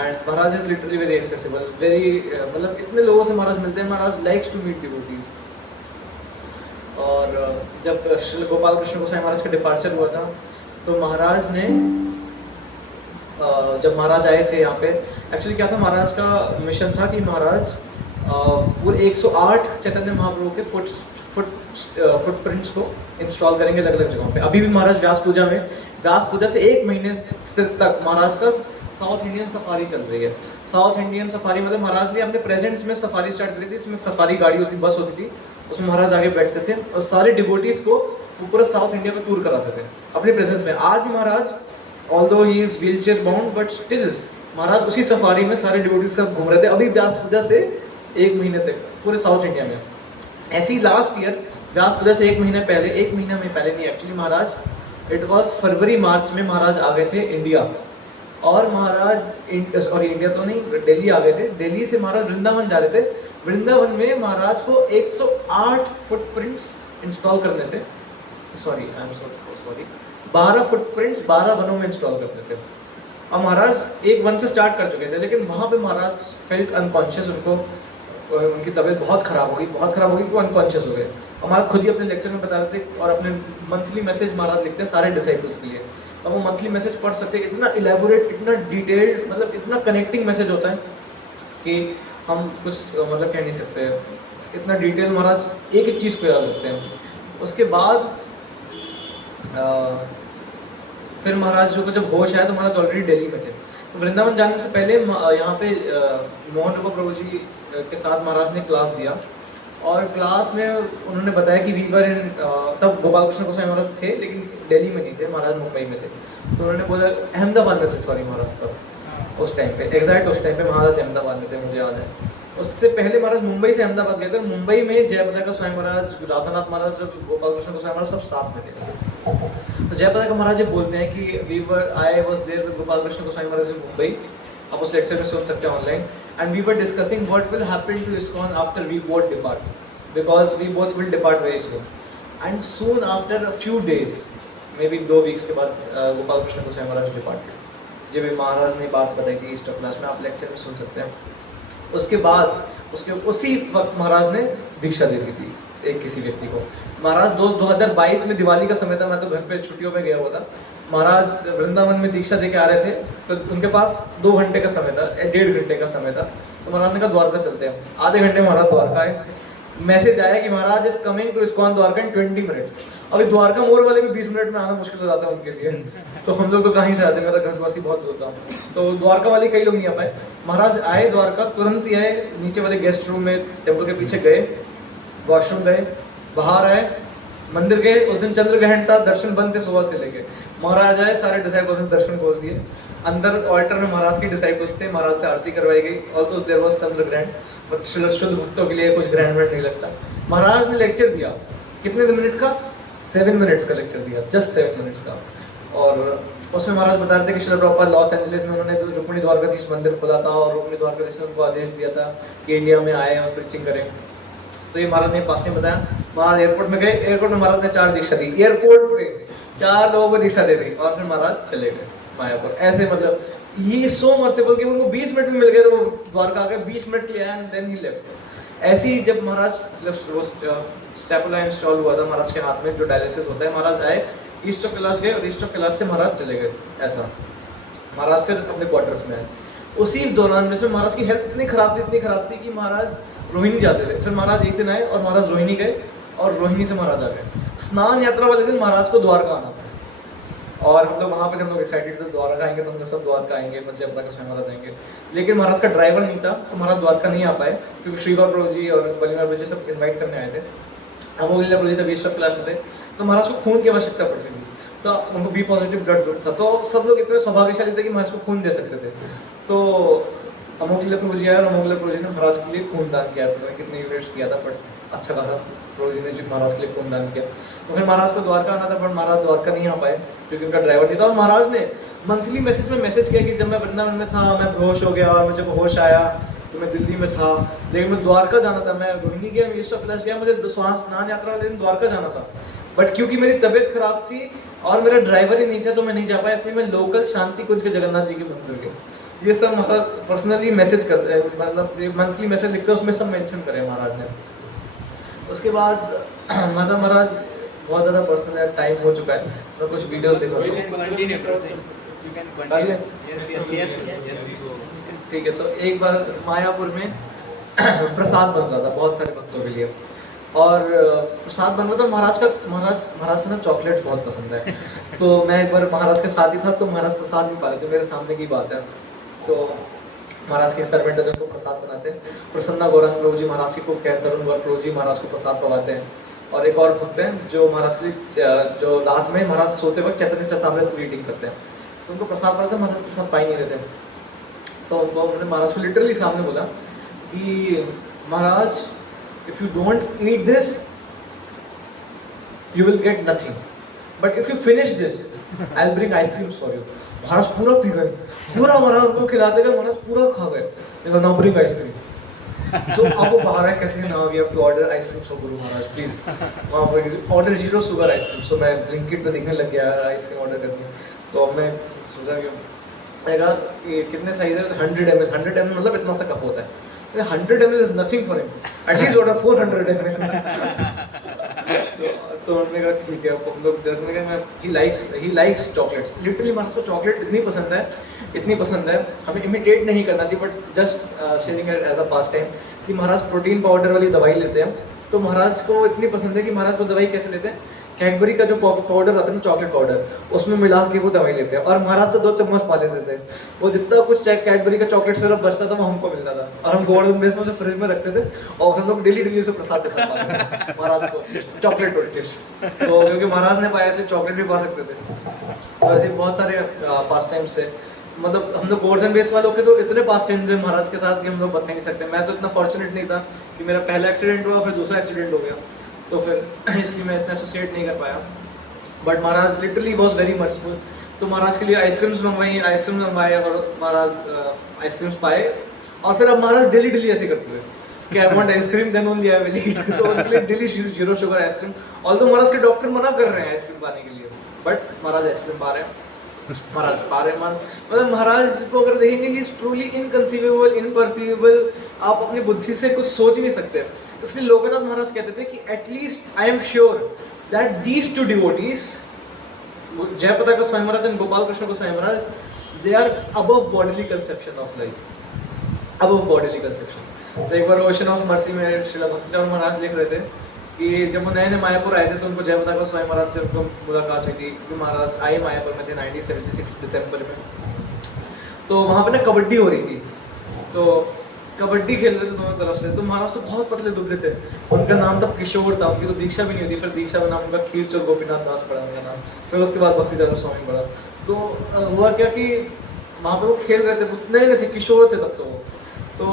and Maharaj is literally very accessible, very मतलब इतने लोगों से महाराज मिलते हैं, महाराज likes to meet devotees. और जब श्री गोपाल कृष्ण गोसाई महाराज का departure हुआ था तो महाराज ने जब महाराज आए थे यहाँ पे, एक्चुअली क्या था, महाराज का मिशन था कि महाराज पूरे 108 चैतन्य महाप्रभु के फुटप्रिंट्स को इंस्टॉल करेंगे अलग अलग जगहों पे। अभी भी महाराज व्यास पूजा से 1 महीने तक महाराज का साउथ इंडियन सफारी चल रही है। साउथ इंडियन सफारी मतलब महाराज ने अपने प्रेजेंस में सफारी स्टार्ट करी थी, इसमें सफारी गाड़ी होती, बस होती थी, उसमें महाराज आगे बैठते थे और सारे डिवोटीज़ को पूरा साउथ इंडिया का टूर कराते थे अपने प्रेजेंस में। आज भी Maharaj although he is wheelchair bound but still Maharaj उसी सफारी में सारे डिवोटीज़ के साथ घूम रहे थे अभी व्यास पूजा से 1 महीने तक पूरे साउथ इंडिया में। ऐसे ही लास्ट ईयर व्यास पूजा से 1 महीने पहले नहीं, एक्चुअली महाराज इट वॉज फरवरी मार्च में महाराज आ गए थे इंडिया, और महाराज और इंडिया तो नहीं, दिल्ली आ गए थे। दिल्ली से महाराज वृंदावन जा रहे थे, वृंदावन में महाराज को 108 फुटप्रिंट्स इंस्टॉल करने थे, सॉरी 12 फुटप्रिंट्स 12 वनों में इंस्टॉल करने थे। और महाराज एक वन से स्टार्ट कर चुके थे, लेकिन वहाँ पे महाराज फेल्ट अनकॉन्शियस, उनकी तबीयत बहुत ख़राब हो गई कि वो अनकॉन्शियस हो गए। और महाराज खुद ही अपने लेक्चर में बता रहे थे, और अपने मंथली मैसेज महाराज लिखते हैं सारे डिसाइपल्स के लिए, और वो मंथली मैसेज पढ़ सकते हैं, इतना इलेबोरेट, इतना डिटेल्ड, मतलब इतना कनेक्टिंग मैसेज होता है कि हम कुछ मतलब कह नहीं सकते, इतना डिटेल महाराज एक एक चीज़ को याद रखते हैं। उसके बाद फिर महाराज जो को जब होश आया तो महाराज ऑलरेडी दिल्ली में थे, तो वृंदावन जाने से पहले यहाँ पे मोहन रूपा प्रभु जी के साथ महाराज ने क्लास दिया, और क्लास में उन्होंने बताया कि वीवर इन तब गोपाल कृष्ण गोसाई महाराज थे लेकिन दिल्ली में नहीं थे, महाराज मुंबई में थे। तो उन्होंने बोला अहमदाबाद में थे, सॉरी महाराज तब उस टाइम पे, एग्जैक्ट उस टाइम पे महाराज अहमदाबाद में थे, मुझे याद है। उससे पहले महाराज मुंबई से अहमदाबाद गए थे, मुंबई में जयपताका स्वामी महाराज, राधानाथ महाराज और गोपाल कृष्ण गोसाई महाराज सब साथ में थे। तो जयपताका महाराज ये बोलते हैं कि I was there with Gopal Krishna Gosai Maharaj in Mumbai, आप उस लेक्चर में सुन सकते हैं online, and we were discussing what will happen to ISKCON after we both depart, because we both will depart very soon, and soon after a few days, maybe 2 weeks के बाद गोपाल कृष्ण गोसाई महाराज departed. जब महाराज ने बात बताई थी ईस्टर क्लास में, आप lecture में सुन सकते हैं। उसके बाद उसी वक्त महाराज ने दीक्षा दे दी थी एक किसी व्यक्ति को। महाराज 2022 में दिवाली का समय था, मैं तो घर पे छुट्टियों में गया हुआ था, महाराज वृंदावन में दीक्षा दे के आ रहे थे, तो उनके पास 2 घंटे का समय था, 1.5 घंटे का समय था। तो महाराज ने कहा द्वारका चलते हैं, आधे घंटे महाराज द्वारका आए, मैसेज आया कि Maharaj is coming to ISKCON Dwarka in 20 minutes. अभी द्वारका मोड़ वाले भी 20 मिनट में आना मुश्किल हो जाता है उनके लिए, तो हम लोग तो कहीं से आते, मेरा घरवासी बहुत दूर था, तो द्वारका वाले कई लोग नहीं आ पाए। महाराज आए द्वारका, तुरंत ही आए, नीचे वाले गेस्ट रूम में टेम्पल के पीछे गए, वॉशरूम गए, बाहर आए, मंदिर गए, उस दिन चंद्र ग्रहण था, दर्शन बंद थे सुबह से लेके। महाराज आए, सारे डिसाइपल्स ने दर्शन खोल दिए। अंदर ऑल्टर में महाराज के डिसाइपल्स थे, महाराज से आरती करवाई गई। ऑल्सो देयर वाज चंद्र ग्रहण, बट शुद्ध भक्तों के लिए कुछ ग्रहण व्रहण नहीं लगता। महाराज ने लेक्चर दिया, कितने मिनट का? 7 मिनट्स का लेक्चर दिया, जस्ट 7 मिनट्स का। और उसमें महाराज बता रहे थे कि श्रील प्रभुपाद लॉस एंजलिस में उन्होंने रुक्मिणी द्वारकाधीश मंदिर खोला था, और रुक्मिणी द्वारकाधीश ने उनको आदेश दिया था कि इंडिया में आए और प्रीचिंग करें। तो ये महाराज ने पास ने बताया। महाराज एयरपोर्ट में गए, एयरपोर्ट में महाराज ने 4 दीक्षा दी, एयरपोर्ट पे 4 लोगों को दीक्षा दे दी, और फिर महाराज चले गए मायापुर। ऐसे मतलब ही सो मर्सिबल कि उनको 20 मिनट में मिल गए, तो वो द्वारका आ गए, 20 मिनट के लिए एंड देन ही लेफ्ट। ऐसे ही जब महाराज जब स्टेपुला इंस्टॉल हुआ था महाराज के हाथ में, जो डायलिसिस होता है, महाराज आए, ईस्ट ऑफ कैलाश गए, और ईस्ट ऑफ कैलाश से महाराज चले गए। ऐसा महाराज फिर अपने क्वार्टर्स में आए। उसी दौरान जिसमें महाराज की हेल्थ इतनी खराब थी कि महाराज रोहिणी जाते थे। फिर महाराज एक दिन आए और महाराज रोहिणी गए, और रोहिणी से महाराज आ गए। स्नान यात्रा वाले दिन महाराज को द्वारका आना था, और हम लोग वहाँ पे हम लोग एक्साइटेड थे, द्वारका आएंगे तो हम लोग सब द्वारका आएंगे, मध्य अवतार के स्वयं महाराज आएंगे। लेकिन महाराज का ड्राइवर नहीं था, तो महाराज द्वारका नहीं आ पाए, क्योंकि श्री गौर प्रभु जी और बलिनाथ प्रभु जी सब इन्वाइट करने आए थे। अमोघ प्रभु जी तब ईस्ट ऑफ कैलाश में थे, तो महाराज को खून की आवश्यकता पड़ती थी, तो उनको बी पॉजिटिव ब्लड ग्रुप था। तो सब लोग इतने सौभाग्यशाली थे कि महाराज को खून दे सकते थे। तो अमोघ प्रभु जी आए, और अमोघ प्रभु जी ने महाराज के लिए खून दान किया। पता नहीं कितने यूनिट्स किया था, बट अच्छा खासा प्रभु जी ने जो महाराज के लिए खून दान किया। तो फिर महाराज को द्वारका आना था, पर महाराज द्वारका नहीं आ पाए, क्योंकि उनका ड्राइवर नहीं था। और महाराज ने मंथली मैसेज में मैसेज किया कि जब मैं वृंदावन में था, मैं बेहोश हो गया, और मुझे होश आया तो मैं दिल्ली में था, लेकिन मैं द्वारका जाना था। मैं रोहिणी गया, मैं ईस्ट ऑफ कैलाश गया, मुझे स्नान यात्रा वाले दिन द्वारका जाना था, बट क्योंकि मेरी तबीयत खराब थी और मेरा ड्राइवर ही नहीं था, तो मैं नहीं जा पाया। इसलिए मैं लोकल शांति कुंज के जगन्नाथ जी के मंदिर गया। ये सब महाराज पर्सनली मैसेज करते हैं, मतलब मंथली मैसेज लिखते हैं, उसमें सब मेंशन करे महाराज ने। उसके बाद माता महाराज बहुत ज़्यादा पर्सनल है, टाइम हो चुका है, मैं कुछ वीडियोस दिखाता हूँ। ठीक है, तो एक बार मायापुर में प्रसाद बन रहा था बहुत सारे भक्तों के लिए, और प्रसाद बन रहा था। महाराज को ना चॉकलेट्स बहुत पसंद है। तो मैं एक बार महाराज के साथ ही था, तो महाराज प्रसाद नहीं पा रहे थे, मेरे सामने की बात है। तो महाराज के सर्वेंट है जो उनको प्रसाद बनाते हैं, प्रसन्ना गौरांग प्रभु जी महाराज की कुक है, तरुण गौर प्रभु जी महाराज को प्रसाद पवाते हैं। और एक और भक्त हैं जो महाराज के लिए जो रात में महाराज सोते वक्त चैतन्य चरितामृत रीडिंग करते हैं, तो उनको प्रसाद पड़ता है, महाराज प्रसाद पा ही नहीं रहते। तो उनको उन्होंने महाराज को लिटरली सामने बोला कि Maharaj, if you don't eat this you will get nothing, but if you finish this I will bring ice creams for you. Maharaj पूरा पी गए, पूरा महाराज उनको खिलाते गए, महाराज पूरा खा गए। देखो नाउ ब्रिंग आइसक्रीम। तो अब वो बाहर है, कैसे now we have to order ice cream for guru Maharaj please, वहाँ पर ऑर्डर 0 शुगर आइसक्रीम। सो मैं ब्लिंकिट पे दिखने लग गया आइसक्रीम ऑर्डर कर दिया। तो अब मैं सोचा कि आएगा ये कितने साइज है, 100 ml। 100 ml मतलब इतना सा कप होता है। 100 ml is nothing for him, at least order 400 ml। तो उन्होंने कहा ठीक है। हम लोग जैसे कहा ही लाइक्स चॉकलेट्स, लिटरली महाराज को चॉकलेट इतनी पसंद है, हमें इमिटेट नहीं करना चाहिए, but just sharing as a pastime कि महाराज प्रोटीन पाउडर वाली दवाई लेते हैं। तो महाराज को इतनी पसंद है कि महाराज को दवाई कैसे लेते हैं, कैडबरी का जो पाउडर आता है ना, चॉकलेट पाउडर, उसमें मिला के वो दवाई लेते हैं। और महाराज तो 2 चम्मच पा लेते थे। वो जितना कुछ कैडबरी का चॉकलेट सिरप बचता था वो हमको मिलता था, और हम गोल्डन बेस में उसे फ्रिज में रखते थे, और हम लोग डेली उसे प्रसाद के साथ पाते थे महाराज को चॉकलेट और टेस्ट। तो क्योंकि महाराज ने पाया इसलिए चॉकलेट भी पा सकते थे। तो ऐसे बहुत सारे पास टाइम्स थे। मतलब हम लोग गोवर्धन बेस वालों के तो इतने पास टाइम थे महाराज के साथ कि हम लोग बता नहीं सकते। मैं तो इतना फॉर्चुनेट नहीं था कि मेरा पहला एक्सीडेंट हुआ, फिर दूसरा एक्सीडेंट हो गया, तो फिर इसलिए मैं इतना एसोसिएट नहीं कर पाया। But Maharaj literally was very merciful. तो महाराज के लिए आइसक्रीम्स मंगवाए, और महाराज आइसक्रीम्स पाए। और फिर अब महाराज डेली ऐसे करते थे कि I want ice cream then only I will eat. तो उनके लिए daily 0 sugar ice cream. Although Maharaj के डॉक्टर मना कर रहे हैं आइसक्रीम पाने के लिए, बट महाराज आइसक्रीम पा रहे हैं। मतलब महाराज को अगर देखेंगे ही इज ट्रूली इनकंसीवेबल, इनपर्सीवेबल। आप अपनी बुद्धि से कुछ सोच ही नहीं सकते। इसलिए लोकनाथ महाराज कहते थे कि at least I am sure that these 2 devotees, Jayaprada का स्वयं महाराज एंड गोपाल कृष्ण को स्वयं Maharaj, they are above bodily conception of life, above bodily conception. तो एक बार ओशन ऑफ मर्सी में श्रील भक्तिचरण महाराज लिख रहे थे कि जब वो नए मायापुर आए थे तो उनको जयप्रदा का स्वयं महाराज से उनको मुलाकात हुई थी, क्योंकि महाराज आए मायापुर में थे 1976 दिसंबर में। तो वहाँ पे ना कबड्डी हो रही थी। तो कबड्डी खेल रहे थे दोनों तरफ से, तो महाराज तो बहुत पतले दुबले थे। उनका नाम तब किशोर था, उनकी तो दीक्षा भी नहीं होती, फिर दीक्षा का नाम उनका खीरचोर गोपीनाथ दास पड़ा उनका नाम, फिर उसके बाद भक्ति चारू स्वामी पड़ा। तो हुआ क्या कि वहाँ पे वो खेल रहे थे, उतने नहीं थे, किशोर थे तब तो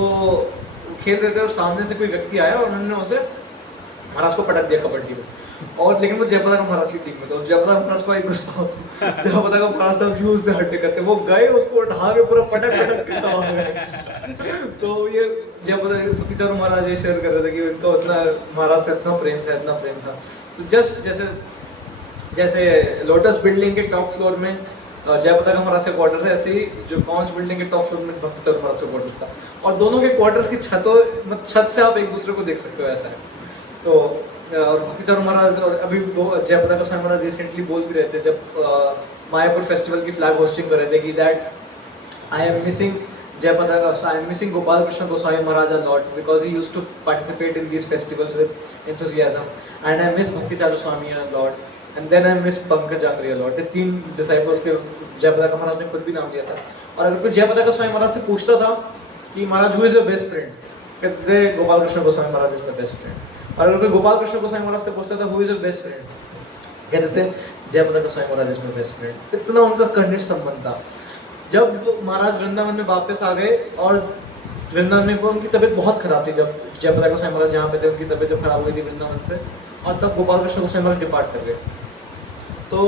खेल रहे थे और सामने से कोई व्यक्ति आया और उन्होंने उसे महाराज को पटक दिया कबड्डी में। और लेकिन वो जयप्रदा का महाराज की टीम में, तो जयप्रदा महाराज को एक गुस्सा जयप्रदा का महाराज तब यूज से हट्टे करते, वो गए उसको उठा के पूरा पटक के साथ गए। तो ये जयप्रदा भक्ति चारू महाराज ये शेयर कर रहे थे कि उनका उतना महाराज से इतना प्रेम था, इतना प्रेम था। तो जस्ट जैसे लोटस बिल्डिंग के टॉप फ्लोर में जयप्रदा का महाराज का क्वार्टर्स है, ऐसे ही जो कॉन्च बिल्डिंग के टॉप फ्लोर में भक्ति चारू महाराज का क्वार्टर्स था, और दोनों के क्वार्टर्स की छत से आप एक दूसरे को देख सकते हो, ऐसा है। तो और भक्ति चारू महाराज और अभी जयप्रदा का स्वामी महाराज रिसेंटली बोल भी रहे थे जब मायापुर फेस्टिवल की फ्लैग होस्टिंग कर रहे थे कि that I am missing Jayaprada का, I am missing Gopal Krishna Goswami Maharaj a lot because he used to participate in these festivals with enthusiasm and I miss Bhakti Charu Swami a lot and then I miss Pankaj Jangri a lot. ये 3 disciples के जयप्रदा का महाराज ने खुद भी नाम लिया था। और अगर कोई जयप्रदा का स्वामी महाराज से पूछता था कि Maharaj who is your best friend, कहते थे Gopal Krishna Goswami Maharaj is my best friend. और अगर कोई गोपाल कृष्ण गोस्वामी महाराज से पूछता था who is your best friend, कहते थे जयप्रदा का Swami Maharaj is my best friend. इतना उनका घनिष्ठ संबंध था। जब महाराज वृंदावन में वापस आ गए और वृंदावन में उनकी तबीयत बहुत खराब थी, जब जयप्रदा का स्वामी महाराज यहाँ पे थे उनकी तबीयत जब खराब हुई थी वृंदावन से, और तब गोपाल कृष्ण गोस्वामी महाराज डिपार्ट कर गए। तो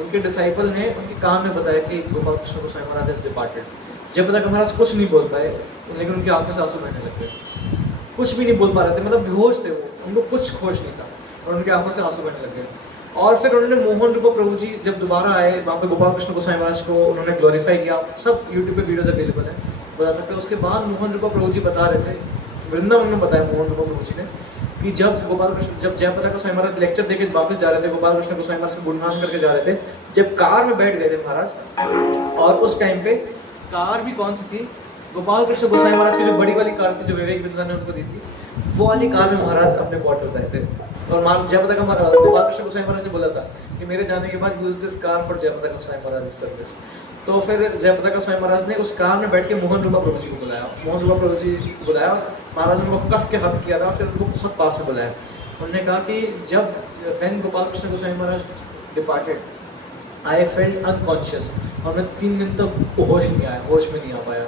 उनके डिसाइपल ने उनके काम में बताया कि गोपाल कृष्ण गोस्वामी महाराज इज डिपार्टेड। जयप्रदा का महाराज कुछ नहीं बोल पाए, लेकिन उनकी आंखों से आंसू बहने लग गए, कुछ भी नहीं बोल पा रहे थे, मतलब बेहोश थे वो, उनको कुछ होश नहीं था और उनकी आंखों से आंसू बहने लग गए। और फिर उन्होंने मोहन रूपा प्रभु जी जब दोबारा आए वहाँ पे गोपाल कृष्ण गोस्वामी महाराज को उन्होंने ग्लोरीफाई किया, सब यूट्यूब पे वीडियोज अवेलेबल है, बता सकते हैं। उसके बाद मोहन रूपा प्रभु जी बता रहे थे, वृंदावन में बताया मोहन रूपा प्रभु जी ने कि जब जयप्रदा का स्वामी महाराज लेक्चर देके वापस जा रहे थे, गोपाल कृष्ण गोस्वामी महाराज को गुणगान करके जा रहे थे, जब कार में बैठ गए थे महाराज, और उस टाइम पे कार भी कौन सी थी, गोपाल कृष्ण गोस्वामी महाराज की जो बड़ी वाली कार थी जो विवेक बिंद्रा ने उनको दी थी, वो वाली कार में महाराज अपने क्वार्टर आए थे। और जयप्रदा का गोपाल कृष्ण गोस्वामी महाराज ने बोला था कि मेरे जाने के बाद use this car for Jaya Prada का गोस्वामी महाराज सर्विस। तो फिर जयप्रदा का स्वामी महाराज ने उस कार में बैठ के मोहन रूपा प्रभु जी को बुलाया, मोहन रूपा प्रभु जी को बुलाया, महाराज ने उनको कस के हक किया था, फिर उनको बहुत पास में बुलाया। उन्होंने कहा कि जब when Gopal Krishna Goswami Maharaj departed I felt unconscious, और मैं 3 दिन तक होश में नहीं आ पाया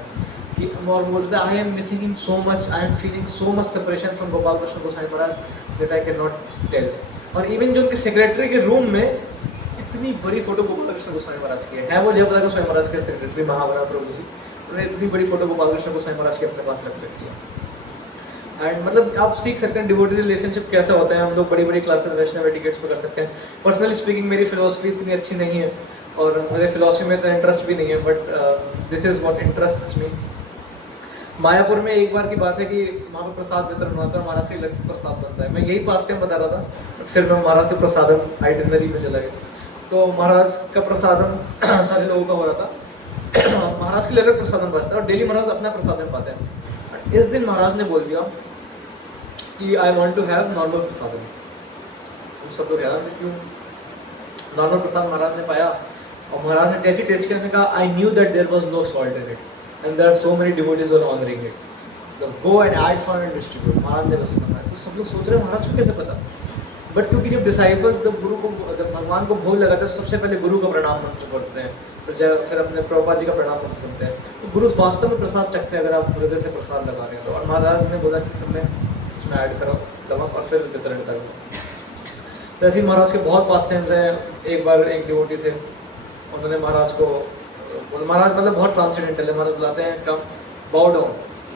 कि, और बोलते I am missing him so much, I am feeling so much separation from Gopal Krishna Goswami Maharaj that I can नॉट टेल। और इवन जो उनके सेक्रेटरी के रूम में इतनी बड़ी फोटो गोपाल कृष्ण गोस्वामी महाराज की है, वो जयप्रदा का स्वामी महाराज के सेक्रेटरी महावरा प्रभु जी, उन्होंने इतनी बड़ी फोटो गोपाल कृष्ण गोस्वामी महाराज के अपने पास रख रखी है। एंड मतलब आप सीख सकते हैं डिवोटी रिलेशनशिप कैसा होता है। हम लोग बड़ी बड़ी क्लासेस वैष्णव एटिकेट्स पर कर सकते हैं। पर्सनली स्पीकिंग मेरी फिलोसफी इतनी अच्छी नहीं है और मेरे फिलोसफी में इतना इंटरेस्ट भी नहीं है, but this is what interests me. Mayapur में एक बार की बात है कि वहाँ पर प्रसाद वितरण होता है, महाराज के अलग से प्रसाद बनता है। मैं यही पास टाइम बता रहा था, फिर मैं महाराज के प्रसादम आइटिनरी में चला गया। तो महाराज का प्रसादम सारे लोगों का हो रहा था, महाराज के लिए अलग प्रसादम बचता है और डेली महाराज अपना प्रसादम पाते हैं। इस दिन महाराज ने बोल दिया कि I want to have normal prasadam. तो सब लोग हैरान थे, क्यों? नॉर्मल प्रसाद महाराज ने पाया और महाराज ने टेस्ट टेस्ट करने कहा I knew that there was no salt in it and there are so many devotees who are honoring it. Go and add salt and distribute. महाराज ने बस बताया। तो सब लोग सोच रहे हैं महाराज को कैसे पता, बट क्योंकि जब डिसाइपल्स जब भगवान को भोग लगाते हैं तो सबसे पहले गुरु का प्रणाम मंत्र पढ़ते हैं, फिर अपने प्रभुपाद जी का प्रणाम मंत्र पढ़ते हैं। तो गुरु वास्तव में प्रसाद चखते हैं अगर आप हृदय से प्रसाद लगा रहे हैं तो। और महाराज ने बोला कि सबने इसमें ऐड करो नमक और फिर वितरण करो। तो ऐसे ही महाराज के बहुत पास टाइम्स हैं। एक बार एक डिवोटी थे, उन्होंने महाराज को, महाराज मतलब बहुत ट्रांसेंडेंटल है, महाराज बुलाते हैं कम बाउ डाउन,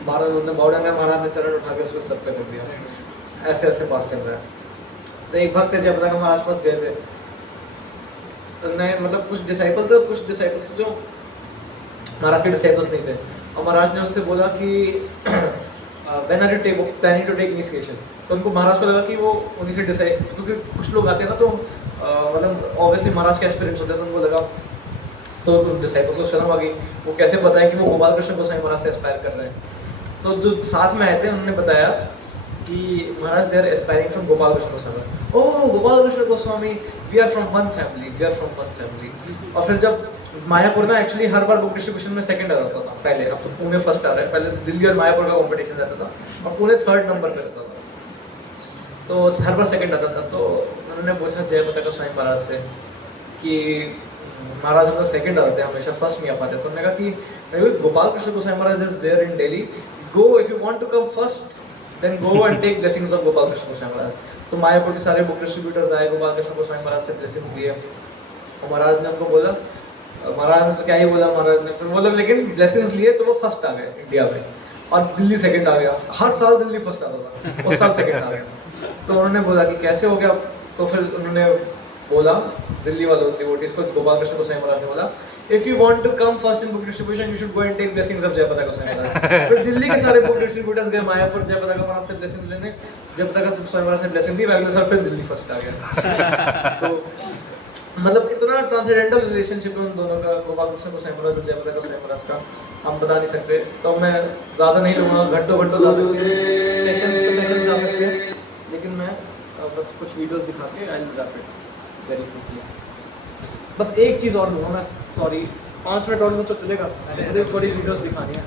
महाराज उन्होंने बाउ डाउन, महाराज ने चरण उठा के उसको सर पे कर दिया। ऐसे ऐसे पास चल रहा है। तो एक भक्त है जयप्रदा के महाराज पास गए थे, उन्होंने मतलब कुछ डिसाइपल थे, कुछ डिसाइपल्स जो महाराज के डिसाइपल्स नहीं थे, और महाराज ने उनसे बोला कि when are you planning to take initiation. तो उनको महाराज को लगा कि वो उन्हीं से डिसाइड, क्योंकि कुछ लोग आते हैं ना तो मतलब ऑब्वियसली महाराज का एक्सपीरियंस होता है, तो उनको लगा, तो डिसाइपल्स को शर्म आ गई, वो कैसे बताएं कि वो गोपाल कृष्ण गोस्वामी महाराज से एस्पायर कर रहे हैं। तो जो साथ में आए थे उन्होंने बताया कि Maharaj they are aspiring from Gopal Krishna Goswami. Oh Gopal Krishna Goswami, we are from one family. और फिर जब मायापुर में एक्चुअली हर बार बुक डिस्ट्रीब्यूशन में सेकंड आ जाता था पहले, अब तो पुणे फर्स्ट आ रहा है, पहले दिल्ली और मायापुर का कॉम्पिटिशन रहता था और पुणे थर्ड नंबर पे रहता था, तो हर बार सेकंड आता था। तो उन्होंने पूछा जय पताका स्वामी महाराज से कि महाराज हम लोग सेकंड आते हैं हमेशा, फर्स्ट नहीं आ पाते। तो उन्होंने कहा कि नहीं, Gopal Krishna Goswami Maharaj is there in Delhi, go if you want to come first then go and take blessings of Gopal Krishna Goswami Maharaj. तो मायापुर के सारे बुक डिस्ट्रीब्यूटर्स आए, गोपाल कृष्ण गोस्वामी महाराज से ब्लेसिंग्स लिए। और महाराज ने उनको बोला, महाराज ने तो क्या ही बोला, महाराज ने फिर बोला लेकिन ब्लेसिंग्स लिए तो वो फर्स्ट आ गए इंडिया में, और दिल्ली सेकंड आ गया। हर साल दिल्ली फर्स्ट आता था, उस साल सेकंड आ गया। तो उन्होंने बोला कि कैसे हो गया, तो फिर उन्होंने बोला दिल्ली वालों डिवोटीज को, गोपाल कृष्ण गोस्वामी महाराज ने बोला if you want to come first in book distribution you should go and take blessings of Jaya Pataka Goswami महाराज। फिर दिल्ली के सारे बुक डिस्ट्रीब्यूटर्स गए मायापुर जय पताका महाराज से ब्लेसिंग्स लेने, जय पताका गोस्वामी महाराज से ब्लेसिंग दी, अगले साल फिर दिल्ली फर्स्ट आ गया। तो मतलब इतना ट्रांसेंडेंटल रिलेशनशिप है उन दोनों का, गोपाल कृष्ण गोस्वामी महाराज और जय पताका गोस्वामी महाराज का, हम बता नहीं सकते। तो मैं ज़्यादा नहीं लूँगा, घंटों जा सकते हैं, सेशन जा सकते हैं, लेकिन मैं बस कुछ वीडियोस दिखा के I will wrap it very quickly. बस एक चीज़ और लूँगा मैं, सॉरी 5 मिनट और तो चलेगा, मुझे थोड़ी वीडियोस दिखानी है।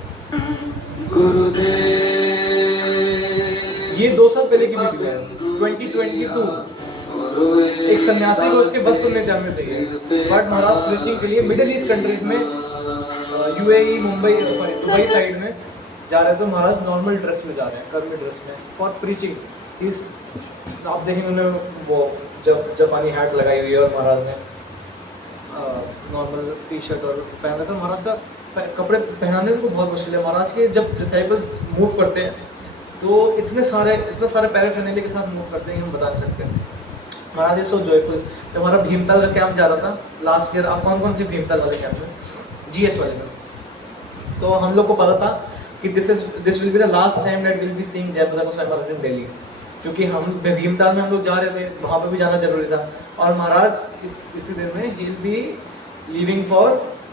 ये 2 साल पहले की वीडियो है, 2022। एक सन्यासी को उसके बस सुनने जाने चाहिए, बट महाराज प्रीचिंग के लिए मिडिल ईस्ट कंट्रीज में, यूएई, मुंबई, दुबई साइड में जा रहे हैं। तो महाराज नॉर्मल ड्रेस में जा रहे हैं, कर्मी ड्रेस में, फॉर प्रीचिंग। इस आप देखेंगे उन्होंने वो जब जापानी हैट लगाई हुई है, और महाराज ने नॉर्मल टी शर्ट और पहना था। महाराज का कपड़े पहनाने उनको बहुत मुश्किल है। महाराज के जब डिसाइपल्स मूव करते हैं तो इतने सारे पैराफर्नेलिया के साथ मूव करते हैं, हम बता नहीं सकते। महाराज इज सो जॉयफुल। जब हमारा भीमताल का कैंप जा रहा था लास्ट ईयर, आप कौन थे भीमताल वाले कैंप में? जीएस वाले में। तो हम लोग को पता था कि this will be the last time that will be seeing जय पताका गोस्वामी महाराज इन दिल्ली, क्योंकि हम भीमताल में हम लोग जा रहे थे, वहाँ पर भी जाना जरूरी था। और महाराज इतनी देर में he will be leaving for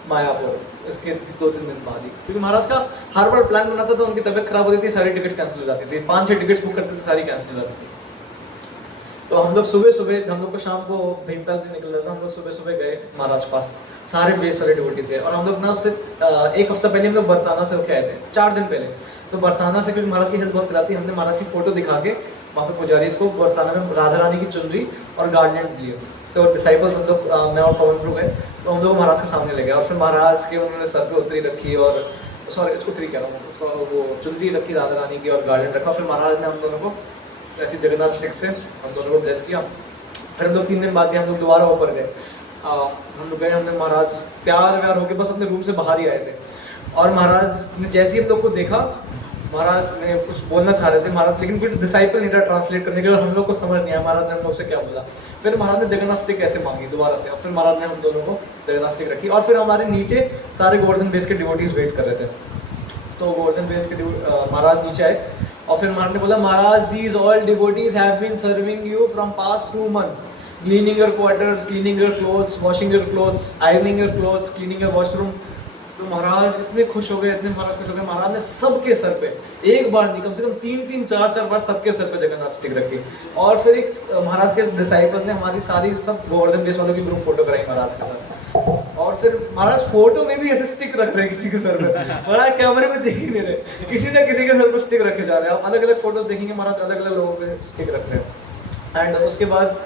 Mayapur, इसके 2-3 दिन बाद ही, क्योंकि महाराज का हर बार प्लान बनाता था, उनकी तबीयत खराब होती थी, सारी टिकट्स कैंसिल हो जाती थी, 5-6 टिकट्स बुक करते थे, सारी कैंसिल हो जाती थी। तो हम लोग सुबह हम लोग को शाम को भीमताल से निकल रहा था, हम लोग सुबह गए महाराज पास, सारे बेस वाले डिवोटीज गए। और हम लोग ना उससे 1 हफ्ता पहले हम लोग बरसाना से होके आए थे, 4 दिन पहले। तो बरसाना से, क्योंकि महाराज की हेल्थ बहुत खराब थी, हमने महाराज की फ़ोटो दिखा के वहाँ पे पुजारीज को बरसाना में राधा रानी की चुनरी और गार्लैंड्स लिए। तो डिसाइपल्स हम लोग, मैं और पवन प्रो गए, तो हम लोग महाराज के सामने ले गए, और फिर महाराज के उन्होंने सर पे उतरी रखी, और सॉरी इसको उतरी कह रहा हूँ, वो चुनरी रखी राधा रानी की और गार्लैंड रखा। फिर महाराज ने हम दोनों को ऐसी जगन्नाथ स्टिक से हम दोनों को ब्लेस किया। फिर हम लोग 3 दिन बाद भी हम लोग दोबारा ऊपर गए, हम लोग गए, हमने महाराज तैयार होकर बस अपने रूम से बाहर ही आए थे। और महाराज ने जैसे ही हम लोग को देखा, महाराज ने कुछ बोलना चाह रहे थे महाराज, लेकिन कोई डिसाइपल नहीं था ट्रांसलेट करने के लिए, हम लोग को समझ नहीं आया महाराज ने हम लोग से क्या बोला। फिर महाराज ने जगन्नाथ स्टिक ऐसे मांगी दोबारा से, और फिर महाराज ने हम दोनों को जगन्नाथ स्टिक रखी। और फिर हमारे नीचे सारे गोवर्धन बेस के डिवोटीज वेट कर रहे थे। तो गोवर्धन बेस के महाराज नीचे आए, और फिर महाराज ने बोला, Maharaj these all devotees have been serving you from past 2 months, cleaning your quarters, cleaning your clothes, washing your clothes, ironing your clothes, cleaning your washroom. तो महाराज इतने खुश हो गए, महाराज खुश हो गए। महाराज ने सबके सर पे एक बार नहीं, कम से कम 3-3, 4-4 बार सबके सर पे जगन्नाथ स्टिक रखी। और फिर एक महाराज के डिसाइपल ने हमारी सारी सब गोवर्धन बेस वालों की ग्रुप फोटो कराई महाराज के साथ। और फिर महाराज फोटो में भी ऐसे स्टिक रख रहे हैं किसी के सर पे, महाराज कैमरे में देख ही नहीं रहे, किसी न किसी के सर पे स्टिक रखे जा रहे हैं। आप अलग अलग फोटोज देखेंगे, महाराज अलग अलग लोगों पे स्टिक रख रहे हैं। एंड उसके बाद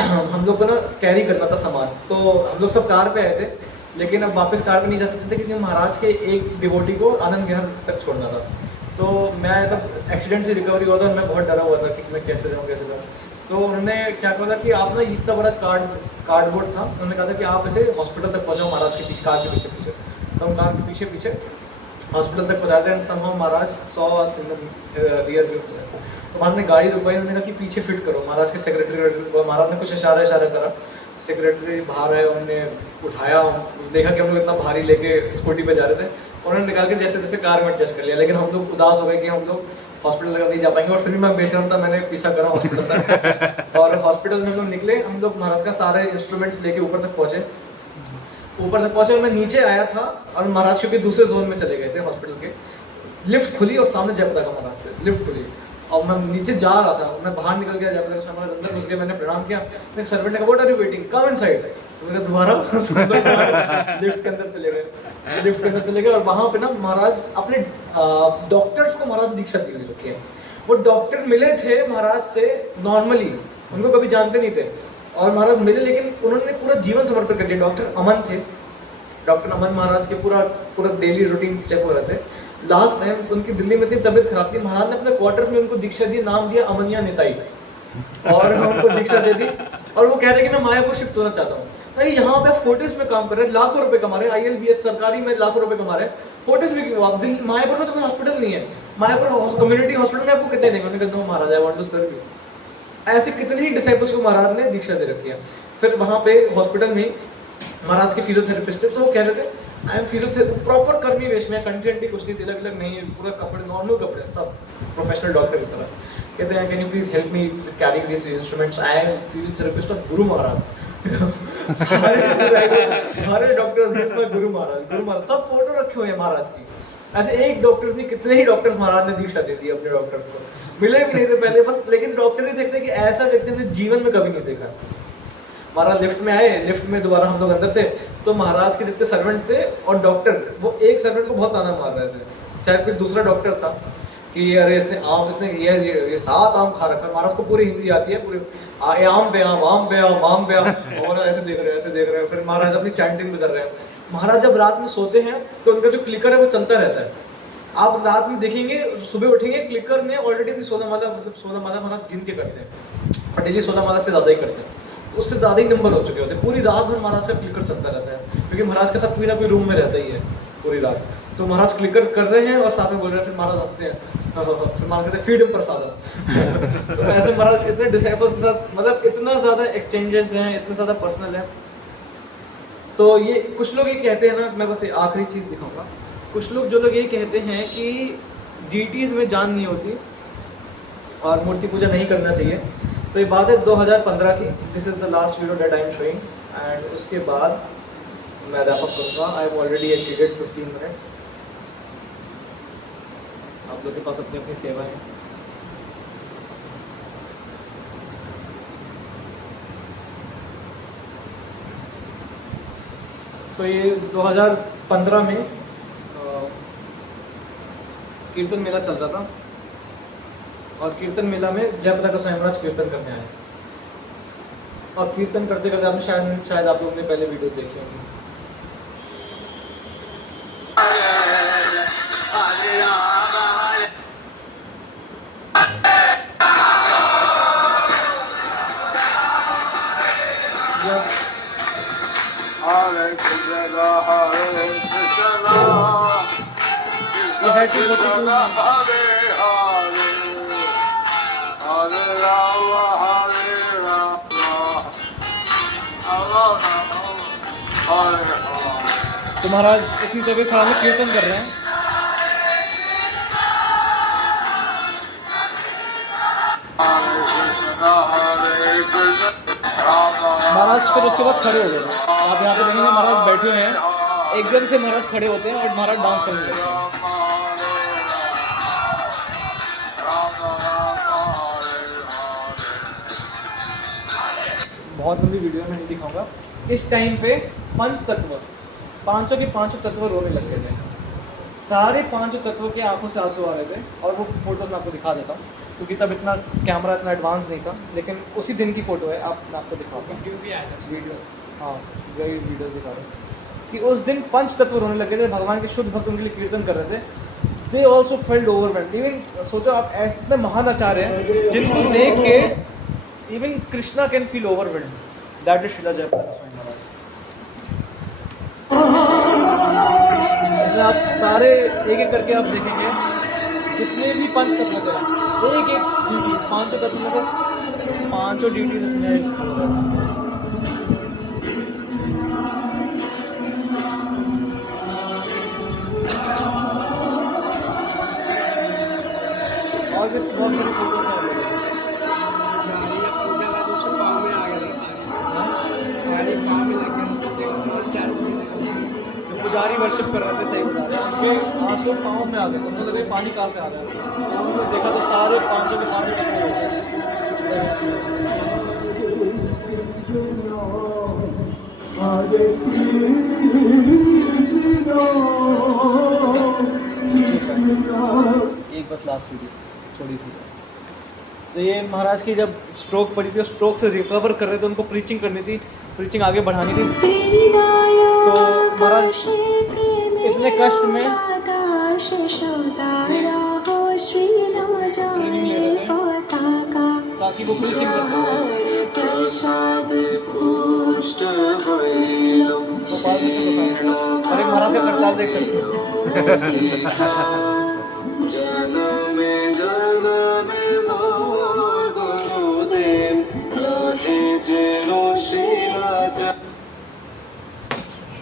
हम लोग को ना कैरी करना था सामान, तो हम लोग सब कार पे आए थे, लेकिन अब वापस कार पे नहीं जा सकते थे, क्योंकि महाराज के एक डिवोटी को आनंद विहार तक छोड़ना था। तो मैं तब एक्सीडेंट से रिकवरी हुआ था, मैं बहुत डरा हुआ था कि मैं कैसे जाऊँ। तो उन्होंने क्या कहा था कि आप ना इतना बड़ा कार्डबोर्ड था, उन्होंने कहा था कि आप इसे हॉस्पिटल तक पहुँचाओ महाराज के पीछे, कार के पीछे। तो हम कार के पीछे हॉस्पिटल तक पहुँचाते हैं। Somehow Maharaj saw us in the rear view. तो महाराज ने गाड़ी रुकवाई, उन्होंने कहा कि पीछे फिट करो। महाराज के सेक्रेटरी, महाराज ने कुछ इशारा करा, सेक्रेटरी बाहर आए, उन्होंने उठाया, देखा कि हम लोग इतना भारी लेके स्कूटी पे जा रहे थे, उन्होंने निकाल के जैसे जैसे कार में एडजस्ट कर लिया। लेकिन हम लोग उदास हो गए कि हम लोग हॉस्पिटल तक नहीं जा पाएंगे, और फिर भी मैं बेशरम था, मैंने पीछा करा हॉस्पिटल तक। और हॉस्पिटल में हम लोग निकले, हम लोग महाराज का सारे इंस्ट्रूमेंट्स लेके ऊपर तक पहुँचे। और मैं नीचे आया था, और महाराज क्योंकि दूसरे जोन में चले गए थे हॉस्पिटल के, लिफ्ट खुली और सामने जय पताका महाराज थे। लिफ्ट खुली और मैं नीचे जा रहा था, मैं बाहर निकल गया, जब तक हमारे अंदर घुस गया, मैंने प्रणाम किया, मेरे सर्वेंट ने कहा what are you waiting, come inside. तो मैंने दोबारा लिफ्ट के अंदर चले गए, लिफ्ट के अंदर चले गए, और वहाँ पे ना महाराज अपने डॉक्टर्स को महाराज दीक्षा दी हुई रखी है। वो डॉक्टर मिले थे महाराज से नॉर्मली, उनको कभी जानते नहीं थे, और महाराज मिले, लेकिन उन्होंने पूरा जीवन समर्पण कर दिया। डॉक्टर अमन थे, डॉक्टर अमन महाराज के पूरा डेली रूटीन चेक हो रहे थे। लास्ट टाइम उनकी दिल्ली में इतनी तबीयत खराब थी, महाराज ने अपने क्वार्टर्स में उनको दीक्षा दी, नाम दिया अमनिया नेताई, और उनको दीक्षा दे दी। और वो कह रहे कि मैं मायापुर शिफ्ट होना चाहता हूँ। अरे यहाँ पे फोर्टिस में काम कर रहे हैं, लाखों रुपए कमा रहे हैं, ILBS सरकारी में लाखों रुपए कमा रहे हैं, फोर्टिस में क्यों? आप दिल्ली मायापुर में तो कोई हॉस्पिटल नहीं है, मायापुर कम्युनिटी हॉस्पिटल में आपको कितने देंगे? उन्होंने कहा no Maharaj, I want to serve you. ऐसे कितने ही डिसाइपल्स को महाराज ने दीक्षा दे रखी है। फिर वहाँ पे हॉस्पिटल में महाराज के फिजियोथेरेपिस्ट थे, तो वो कह रहे थे आई एम फिजियोथेरेपिस्ट, प्रॉपर कर्मी वेश में, कंटेंट कुछ नहीं, तिलक विलक नहीं, पूरा कपड़े नॉर्मल कपड़े, सब प्रोफेशनल डॉक्टर की तरह। कहते हैं can you please help me with carrying this instruments, I am physiotherapist of Guru Maharaj. सारे डॉक्टर्स गुरु महाराज सब फोटो रखे हुए हैं महाराज की। ऐसे एक डॉक्टर्स नहीं, कितने ही डॉक्टर्स महाराज ने दीक्षा दे दी अपने डॉक्टर्स को, मिले भी नहीं थे पहले बस, लेकिन डॉक्टर ही देखते कि ऐसा व्यक्ति हमने जीवन में कभी नहीं देखा। महाराज लिफ्ट में आए, लिफ्ट में दोबारा हम लोग अंदर थे, तो महाराज के जितने सर्वेंट्स थे और डॉक्टर, वो एक सर्वेंट को बहुत ताना मार रहे थे, शायद कोई दूसरा डॉक्टर था कि अरे इसने ये 7 आम खा रखा। महाराज को पूरी हिंदी आती है, पूरी आम पे आम, आम पे आम, आम पे आम, और ऐसे देख रहे हैं। फिर महाराज अपनी चैंटिंग भी कर रहे हैं। महाराज जब रात में सोते हैं तो उनका जो क्लिकर है वो चलता रहता है। आप रात में देखेंगे, सुबह उठेंगे, क्लिकर ने ऑलरेडी अपनी 16 माला महाराज गिन के करते हैं, और डेली 16 माला से ज़्यादा ही करते हैं, तो उससे ज़्यादा ही नंबर हो चुके होते हैं। पूरी रात भर महाराज का क्लिकर चलता रहता है, क्योंकि महाराज के साथ कोई ना कोई रूम में रहता ही है पूरी रात। तो महाराज क्लिकर कर रहे हैं और साथ में बोल रहे हैं, फिर महाराज हंसते हैं, फिर महाराज कहते हैं फीड प्रसाद। तो ऐसे महाराज इतने डिसाइपल्स के साथ, मतलब इतना ज़्यादा एक्सचेंजेस हैं, इतने ज़्यादा पर्सनल है। तो ये कुछ लोग ये कहते हैं ना, मैं बस आखिरी चीज़ दिखाऊंगा, कुछ लोग जो लोग ये कहते हैं कि डीटीज़ में जान नहीं होती और मूर्ति पूजा नहीं करना चाहिए, तो ये बात है 2015 की। This is the last video that I am showing, and उसके बाद मैं रैप अप करूँगा। I have already exceeded 15 minutes. आप लोग के पास अपनी अपनी सेवा है। तो ये 2015 में कीर्तन मेला चल रहा था, और कीर्तन मेला में जयप्रदा स्वामी महाराज कीर्तन करने आए, और कीर्तन करते करते आपने शायद आप लोगों ने पहले वीडियोस देखी होंगी। ये है 242 तो महाराज इतनी तबीयत खराब में कीर्तन कर रहे हैं। महाराज फिर उसके बाद खड़े हो गए। आप यहाँ पे देखेंगे महाराज बैठे हुए हैं, एकदम से महाराज खड़े होते हैं और महाराज डांस करने लगते हैं। बहुत लंबी वीडियो में नहीं दिखाऊंगा। इस टाइम पे पांचों के पांचों तत्व रोने लग गए थे। सारे पांचों तत्वों के आंखों से आंसू आ रहे थे, और वो फोटोज मैं आपको दिखा देता हूँ, क्योंकि तब इतना कैमरा इतना एडवांस नहीं था, लेकिन उसी दिन की फ़ोटो है। मैं आपको दिखाता हूँ वीडियो भी आया था, वीडियो, हाँ वही वीडियो दिखा रहा हूँ कि उस दिन पंच तत्व रोने लगे थे। भगवान के शुद्ध भक्त उनके लिए कीर्तन कर रहे थे। They also failed overwhelmed. Even सोचो आप, ऐसे इतने महान आचार्य हैं जिनको देख के even Krishna can feel overwhelmed. That is शिला जयप्रदा स्वामी महाराज। आप सारे एक एक करके आप देखेंगे, जितने भी पंच तत्व थे, एक एक ड्यूटीज, पांचों तत्व में से पांचों ड्यूटीज इसमें। और भी बहुत सारी फोटोज हैं। पूजा का दूसरा पाँव में आ गया था, पानी पाँव में लग गया। पूजा पुजारी वर्शिप कर रहे थे, सही बता रहे हैं, उनके आंसू पाँव में आ गए थे, उन्होंने लगा ये पानी कहाँ से आ रहा है, तो उन्होंने देखा तो सारे 500 के 500 टुकड़े हो गए। एक बस लास्ट वीडियो थोड़ी सी। तो ये महाराज की जब स्ट्रोक पड़ी थी, स्ट्रोक से रिकवर कर रहे थे, उनको प्रीचिंग करनी थी, प्रीचिंग आगे बढ़ानी थी, तो महाराज इतने कष्ट में ट्रेनिंग ले रहे थे ताकि वो प्रीचिंग कर सकें। और एक महाराज का करताल देख सकते हो।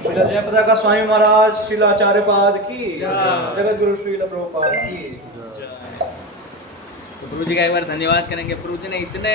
श्रीला जयप्रदा स्वामी महाराज, श्रीला आचार्यपाद की जगत गुरु श्रीला प्रभुपाद की। तो गुरु जी का एक बार धन्यवाद करेंगे। गुरु जी ने इतने